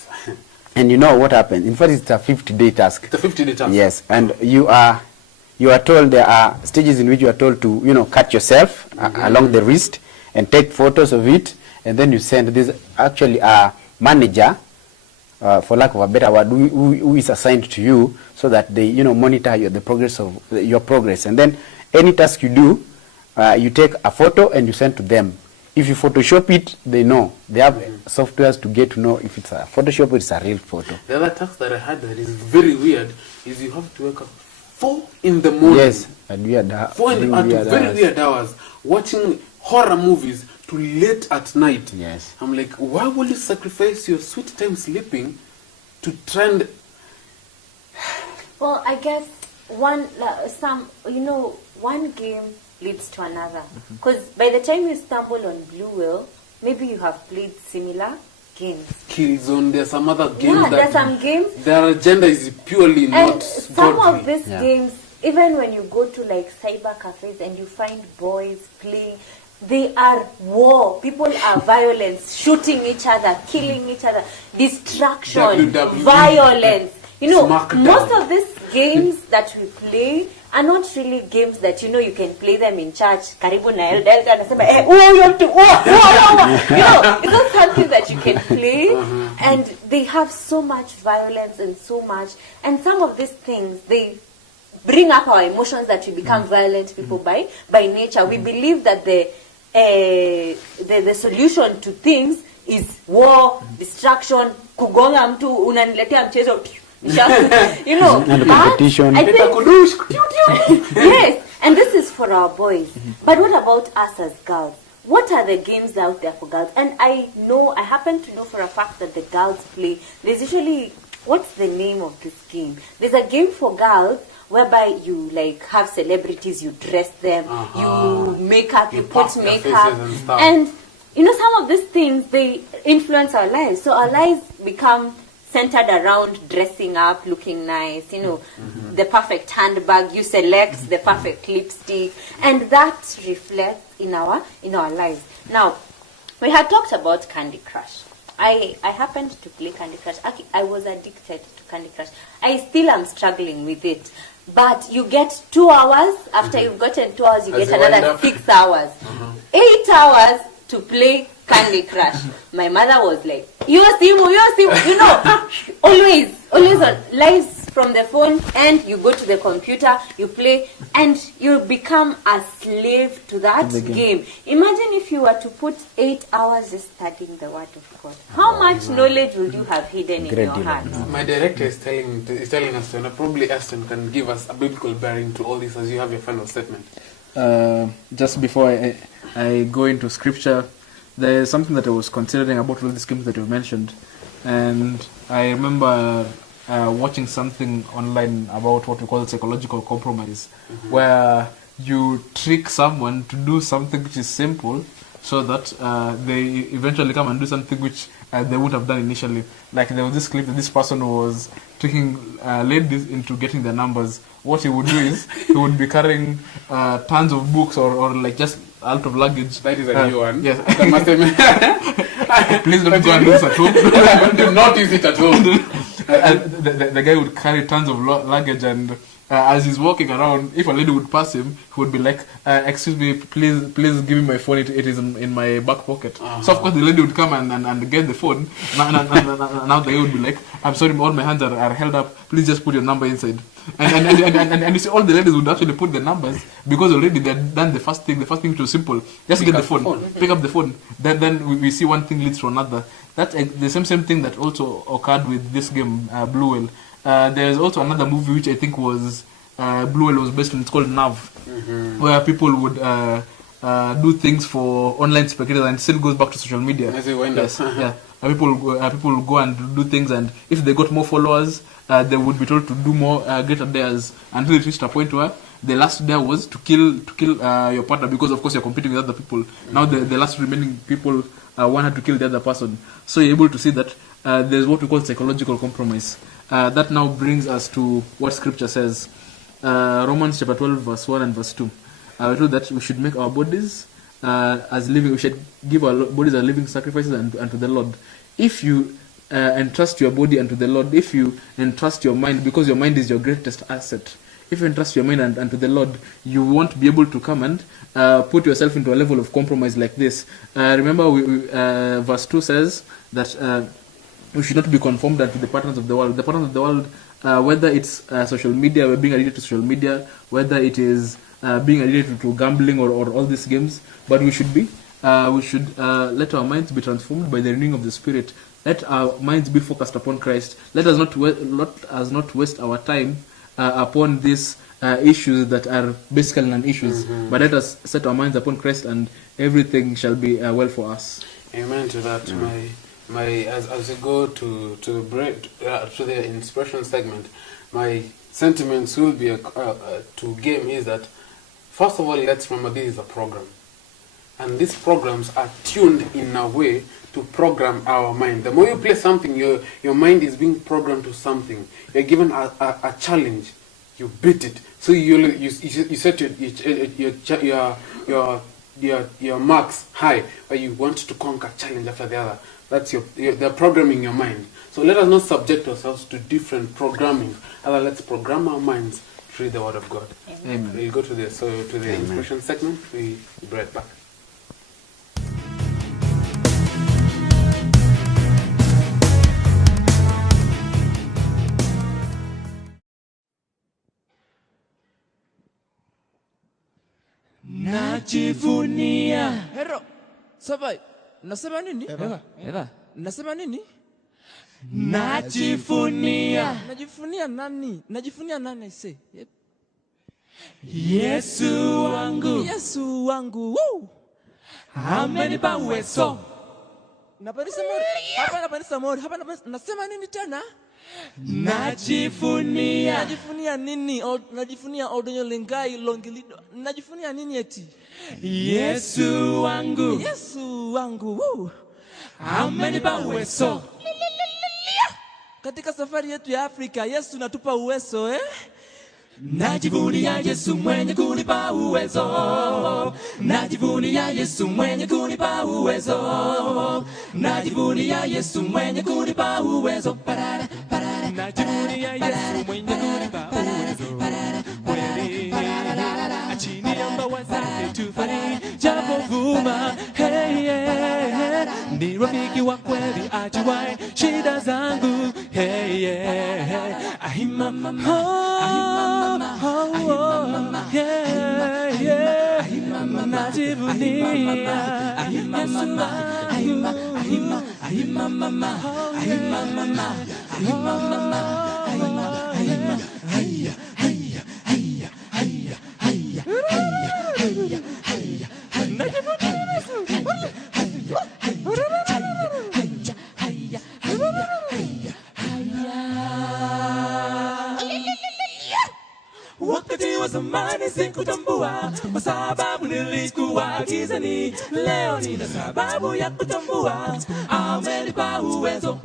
and you know what happened? In fact, it's a 50-day task. It's a 50-day task. Yes, and you are told, there are stages in which you are told to, cut yourself along the wrist and take photos of it, and then you send. There's actually a manager, for lack of a better word, who is assigned to you, so that they, monitor the progress of your progress. And then any task you do, you take a photo and you send to them. If you Photoshop it, they know. They have softwares to get to know if it's a Photoshop or it's a real photo. The other task that I had that is very weird is you have to wake up 4 in the morning. Yes, at weird very weird hours, watching horror movies to late at night. Yes. I'm like, why will you sacrifice your sweet time sleeping to trend? Well, I guess one game leads to another. Because by the time you stumble on Blue Whale, maybe you have played similar games. Killzone, there's some other games. Yeah, there's some games. Their agenda is purely not And some godly. of these games, even when you go to like cyber cafes and you find boys playing, they are war. People are violence, shooting each other, killing each other, destruction, WWE, violence. Smackdown. Most of these games that we play are not really games that you can play them in church. Karibu na El Delta, it's not something that you can play, and they have so much violence and so much. And some of these things, they bring up our emotions that we become violent people by nature. We believe that the solution to things is war, destruction, kugonga mtu unaniletea mchezo. And competition. I think, yes, and this is for our boys. But what about us as girls? What are the games out there for girls? And I happen to know for a fact that the girls play. There's usually, what's the name of this game? There's a game for girls whereby you have celebrities, you dress them, you make up, you put makeup, and some of these things, they influence our lives. So our lives become centered around dressing up, looking nice, the perfect handbag, you select the perfect lipstick, and that reflects in our lives. Now, we had talked about Candy Crush. I happened to play Candy Crush. I was addicted to Candy Crush. I still am struggling with it. But you get 2 hours. After you've gotten 2 hours, you get another 6 hours. 8 hours to play Candy Crush. My mother was like, always on lives from the phone and you go to the computer, you play, and you become a slave to that game. Imagine if you were to put 8 hours just studying the Word of God. How much knowledge would you have hidden in your heart? My director is telling us, and probably Eston can give us a biblical bearing to all this as you have your final statement. Just before I go into scripture, there is something that I was considering about all these games that you've mentioned, and I remember watching something online about what we call psychological compromise, where you trick someone to do something which is simple so that they eventually come and do something which they would have done initially. Like there was this clip that this person was tricking ladies into getting their numbers. What he would do is he would be carrying tons of books or like just a lot of luggage. That is a new one. Yes. That must have Please don't go and do this at home. Do not use it at home. The guy would carry tons of luggage, and as he's walking around, if a lady would pass him, he would be like, excuse me, please give me my phone, it is in my back pocket. So of course the lady would come and get the phone. Now the guy would be like, I'm sorry, all my hands are held up, please just put your number inside. And you see, all the ladies would actually put the numbers because already they had done the first thing which was simple. Just get the phone, pick up the phone. Then we see one thing leads to another. That's the same thing that also occurred with this game, Blue Whale. There's also another movie which I think was Blue Whale was based on. It's called Nav, where people would do things for online spectators, and it still goes back to social media. As you wind yes, up. yeah. People will go and do things, and if they got more followers, they would be told to do more greater dares, until it reached a point where the last dare was to kill your partner, because of course you're competing with other people. Now the last remaining people wanted to kill the other person. So you're able to see that there's what we call psychological compromise. That now brings us to what Scripture says. Romans chapter 12 verse 1 and verse 2. We're told that we should make our bodies as living. We should give our bodies as living sacrifices unto the Lord. If you entrust your body unto the Lord, if you entrust your mind, because your mind is your greatest asset, if you entrust your mind unto the Lord, you won't be able to come and put yourself into a level of compromise like this. Remember, verse 2 says that we should not be conformed unto the patterns of the world. The patterns of the world, whether it's social media, we're being addicted to social media, whether it is being addicted to gambling or all these games, but we should let our minds be transformed by the renewing of the Spirit. Let our minds be focused upon Christ. Let us not waste our time upon these issues that are basically non-issues, but let us set our minds upon Christ, and everything shall be well for us. Amen to that. As we go to the inspiration segment, my sentiments will be to game is that, first of all, let's remember this is a program, and these programs are tuned in a way to program our mind. The more you play something, your mind is being programmed to something. You're given a challenge, you beat it. So you set your marks high, where you want to conquer challenge after the other. That's they're programming your mind. So let us not subject ourselves to different programming. Rather, let's program our minds to read the Word of God. Amen. We'll go to the inspiration segment. We'll be right back. Najivunia. Hero. Sabai. Nasema nini? Eva. Nasema nini? Najivunia. Najivunia nani? Najivunia nani I say? Yep. Yesu wangu. Yesu wangu. Woo. Amenipa uwezo. Napanisa mori. Hapa napanisa mori. Hapa nasema nini tena? Najivunia. Najivunia nini? Najivunia Odonyo Lengai Longilido. Najivunia nini eti? Yesu wangu. Yesu wangu. Woo. Amenipa uwezo. Katika safari yetu ya Afrika, Yesu natupa uwezo, Najivunia Yesu mwenye kunipa uwezo. Najivunia Yesu mwenye kunipa uwezo. Najivunia Yesu mwenye kunipa uwezo. Parara, parara. Najivunia Yesu mwenye kunipa uwezo. Kweli. Chini ya mbawa zake tufani. Japo vuma. Hey, yeah. ni rafiki wa kweli ajuaye shida zangu. Hey, yeah, hey. Ahima mama, ahima mama, ahima mama, yeah, yeah. Ahima mama, najivunia Yesu wangu. Ahima mama, ahima mama, ahima mama, ahima mama, ahima, haya, haya, haya, haya, haya, haya, haya, haya, najivunia wakati wa zamani sikutambua kwa sababu nilikuwa gizani. Leo nina sababu ya kutambua, amenipa uwezo.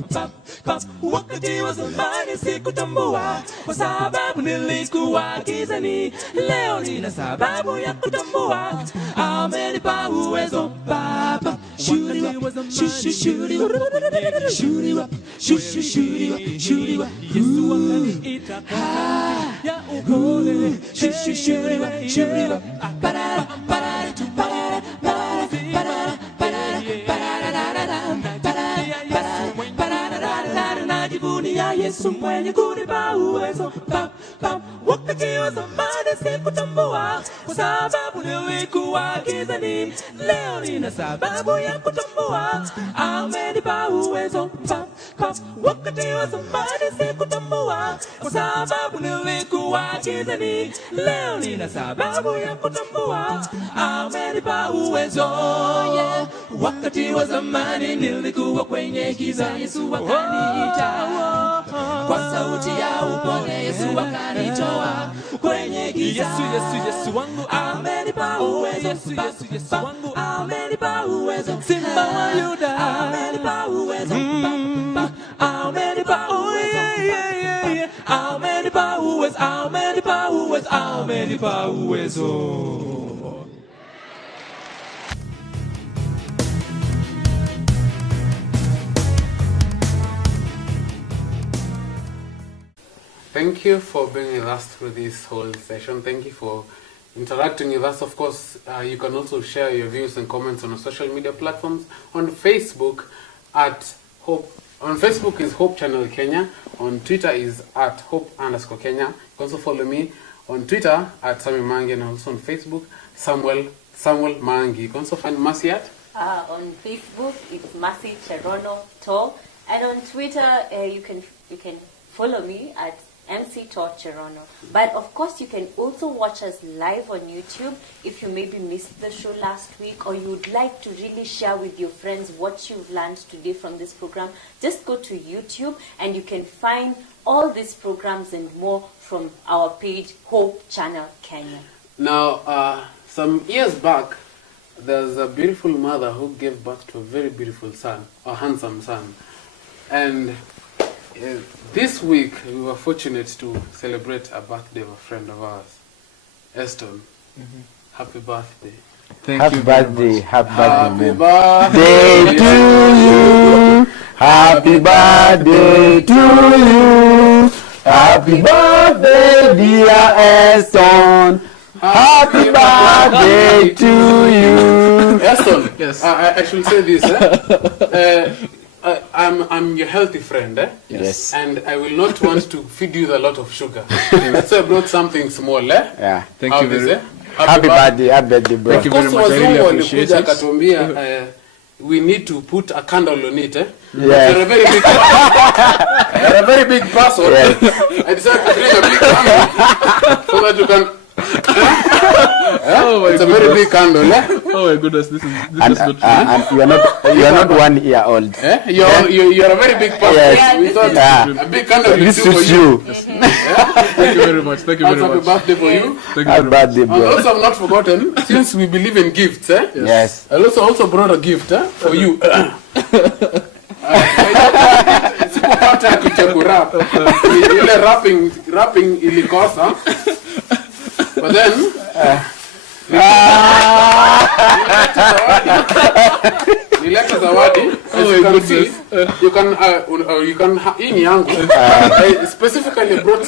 Wakati wa zamani sikutambua kwa sababu nilikuwa gizani. Leo nina sababu ya kutambua, amenipa uwezo. Baba shuri wa zamani, shuri wa Yesu akaniita ya upole. Shuri wa parara parara parara parara parara, najivunia Yesu mwenye kunipa uwezo. Wakati wa zamani sikutambua kwa sababu nilikuwa gizani. Leo nina sababu ya kutambua, amenipa uwezo. Wakati wa zamani sikutambua kwa sababu nilikuwa gizani. Leo nina sababu ya kutambua, amenipa uwezo. Yeah. Wakati wa zamani nilikuwa kwenye giza, Yesu akaniita kwa sauti ya upole. Yesu akanitoa kwenye giza. Yesu wangu amenipa uwezo. Yesu wangu amenipa uwezo. Simba wa Yuda amenipa uwezo. Amenipa uwezo. Amenipa uwezo. Amenipa uwezo. Amenipa uwezo. Thank you for being with us through this whole session. Thank you for interacting with us. Of course, you can also share your views and comments on our social media platforms. On Facebook, at Hope. On Facebook is Hope Channel Kenya. On Twitter is at Hope_Kenya. You can also follow me on Twitter at Sami Mangi, and also on Facebook Samuel Mangi. You can also find Mercy at on Facebook it's Mercy Cherono Tor, and on Twitter you can follow me at MC Cherono. But of course you can also watch us live on YouTube if you maybe missed the show last week, or you would like to really share with your friends what you've learned today from this program. Just go to YouTube and you can find all these programs and more from our page Hope Channel Kenya. Now, some years back, there's a beautiful mother who gave birth to a very beautiful son, a handsome son. And this week, we were fortunate to celebrate a birthday of a friend of ours, Eston. Happy birthday. Happy birthday, happy Happy birthday birthday to you. Happy birthday to you. Happy birthday, dear Eston. Happy birthday to you. Eston, Yes. I should say this. I'm your healthy friend, Yes. and I will not want to feed you a lot of sugar. That's why I brought something small, Yeah. Thank you very much. Happy birthday, bro. Thank you very much. I really appreciate it. Akatuambia, we need to put a candle on it. Yes. You're a very big person. You're a very big person. Yes. I decided to bring a big candle so that you can. Oh my It's a very big candle. Oh my goodness, this is And not true. you are not 1 year old. You're a very big person. Yes. We thought Yeah. a big candle will This do for is you. you. Thank you very much. Thank you Happy very much. birthday for you. Thank you Happy very much. birthday, And bro. also, I've not forgotten, since we believe in gifts, Yes. I also brought a gift for you. Sikupata kitu cha kurap. Ile rapping ilikosa. But then nileta zawadi. As you can see, you can hii ni yangu. I specifically brought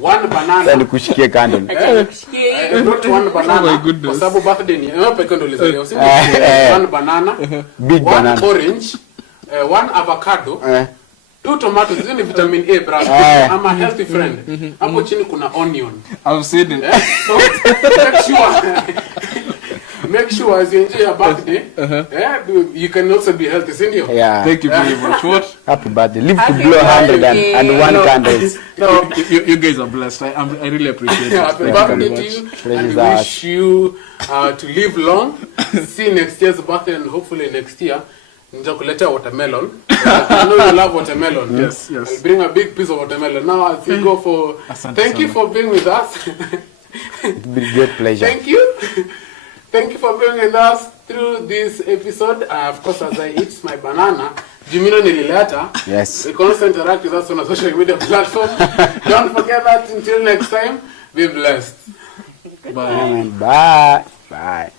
one banana. Sasa nikushikie kando. I brought one banana. Kwa sababu birthday ni pekee ndo lizaliwa. One banana, Big one banana. orange, one avocado. 2 tomatoes, hizo ni vitamin A brother. I'm a healthy friend. Hapo chini kuna onion. I've seen it. So make sure as you enjoy your birthday, you can also be healthy, isn't it? Yeah. Thank you very much. What? Happy birthday. Live to blow 101 candles. No, You guys are blessed. I really appreciate it. happy Thank birthday you to very you, much. and Pleasure. wish you to live long. See next year's birthday, and hopefully next year nitakuletea watermelon. I know you love watermelon. Yes. I'll bring a big piece of watermelon. Now as we go for, Asante thank you sana. for being with us. It will be a great pleasure. Thank you. Thank you for being with us through this episode. Of course, as I eat my banana, Jimino nilileta. Yes. You can also interact with us on a social media platform. Don't forget that. Until next time, be blessed. Bye. Amen. Bye. Bye.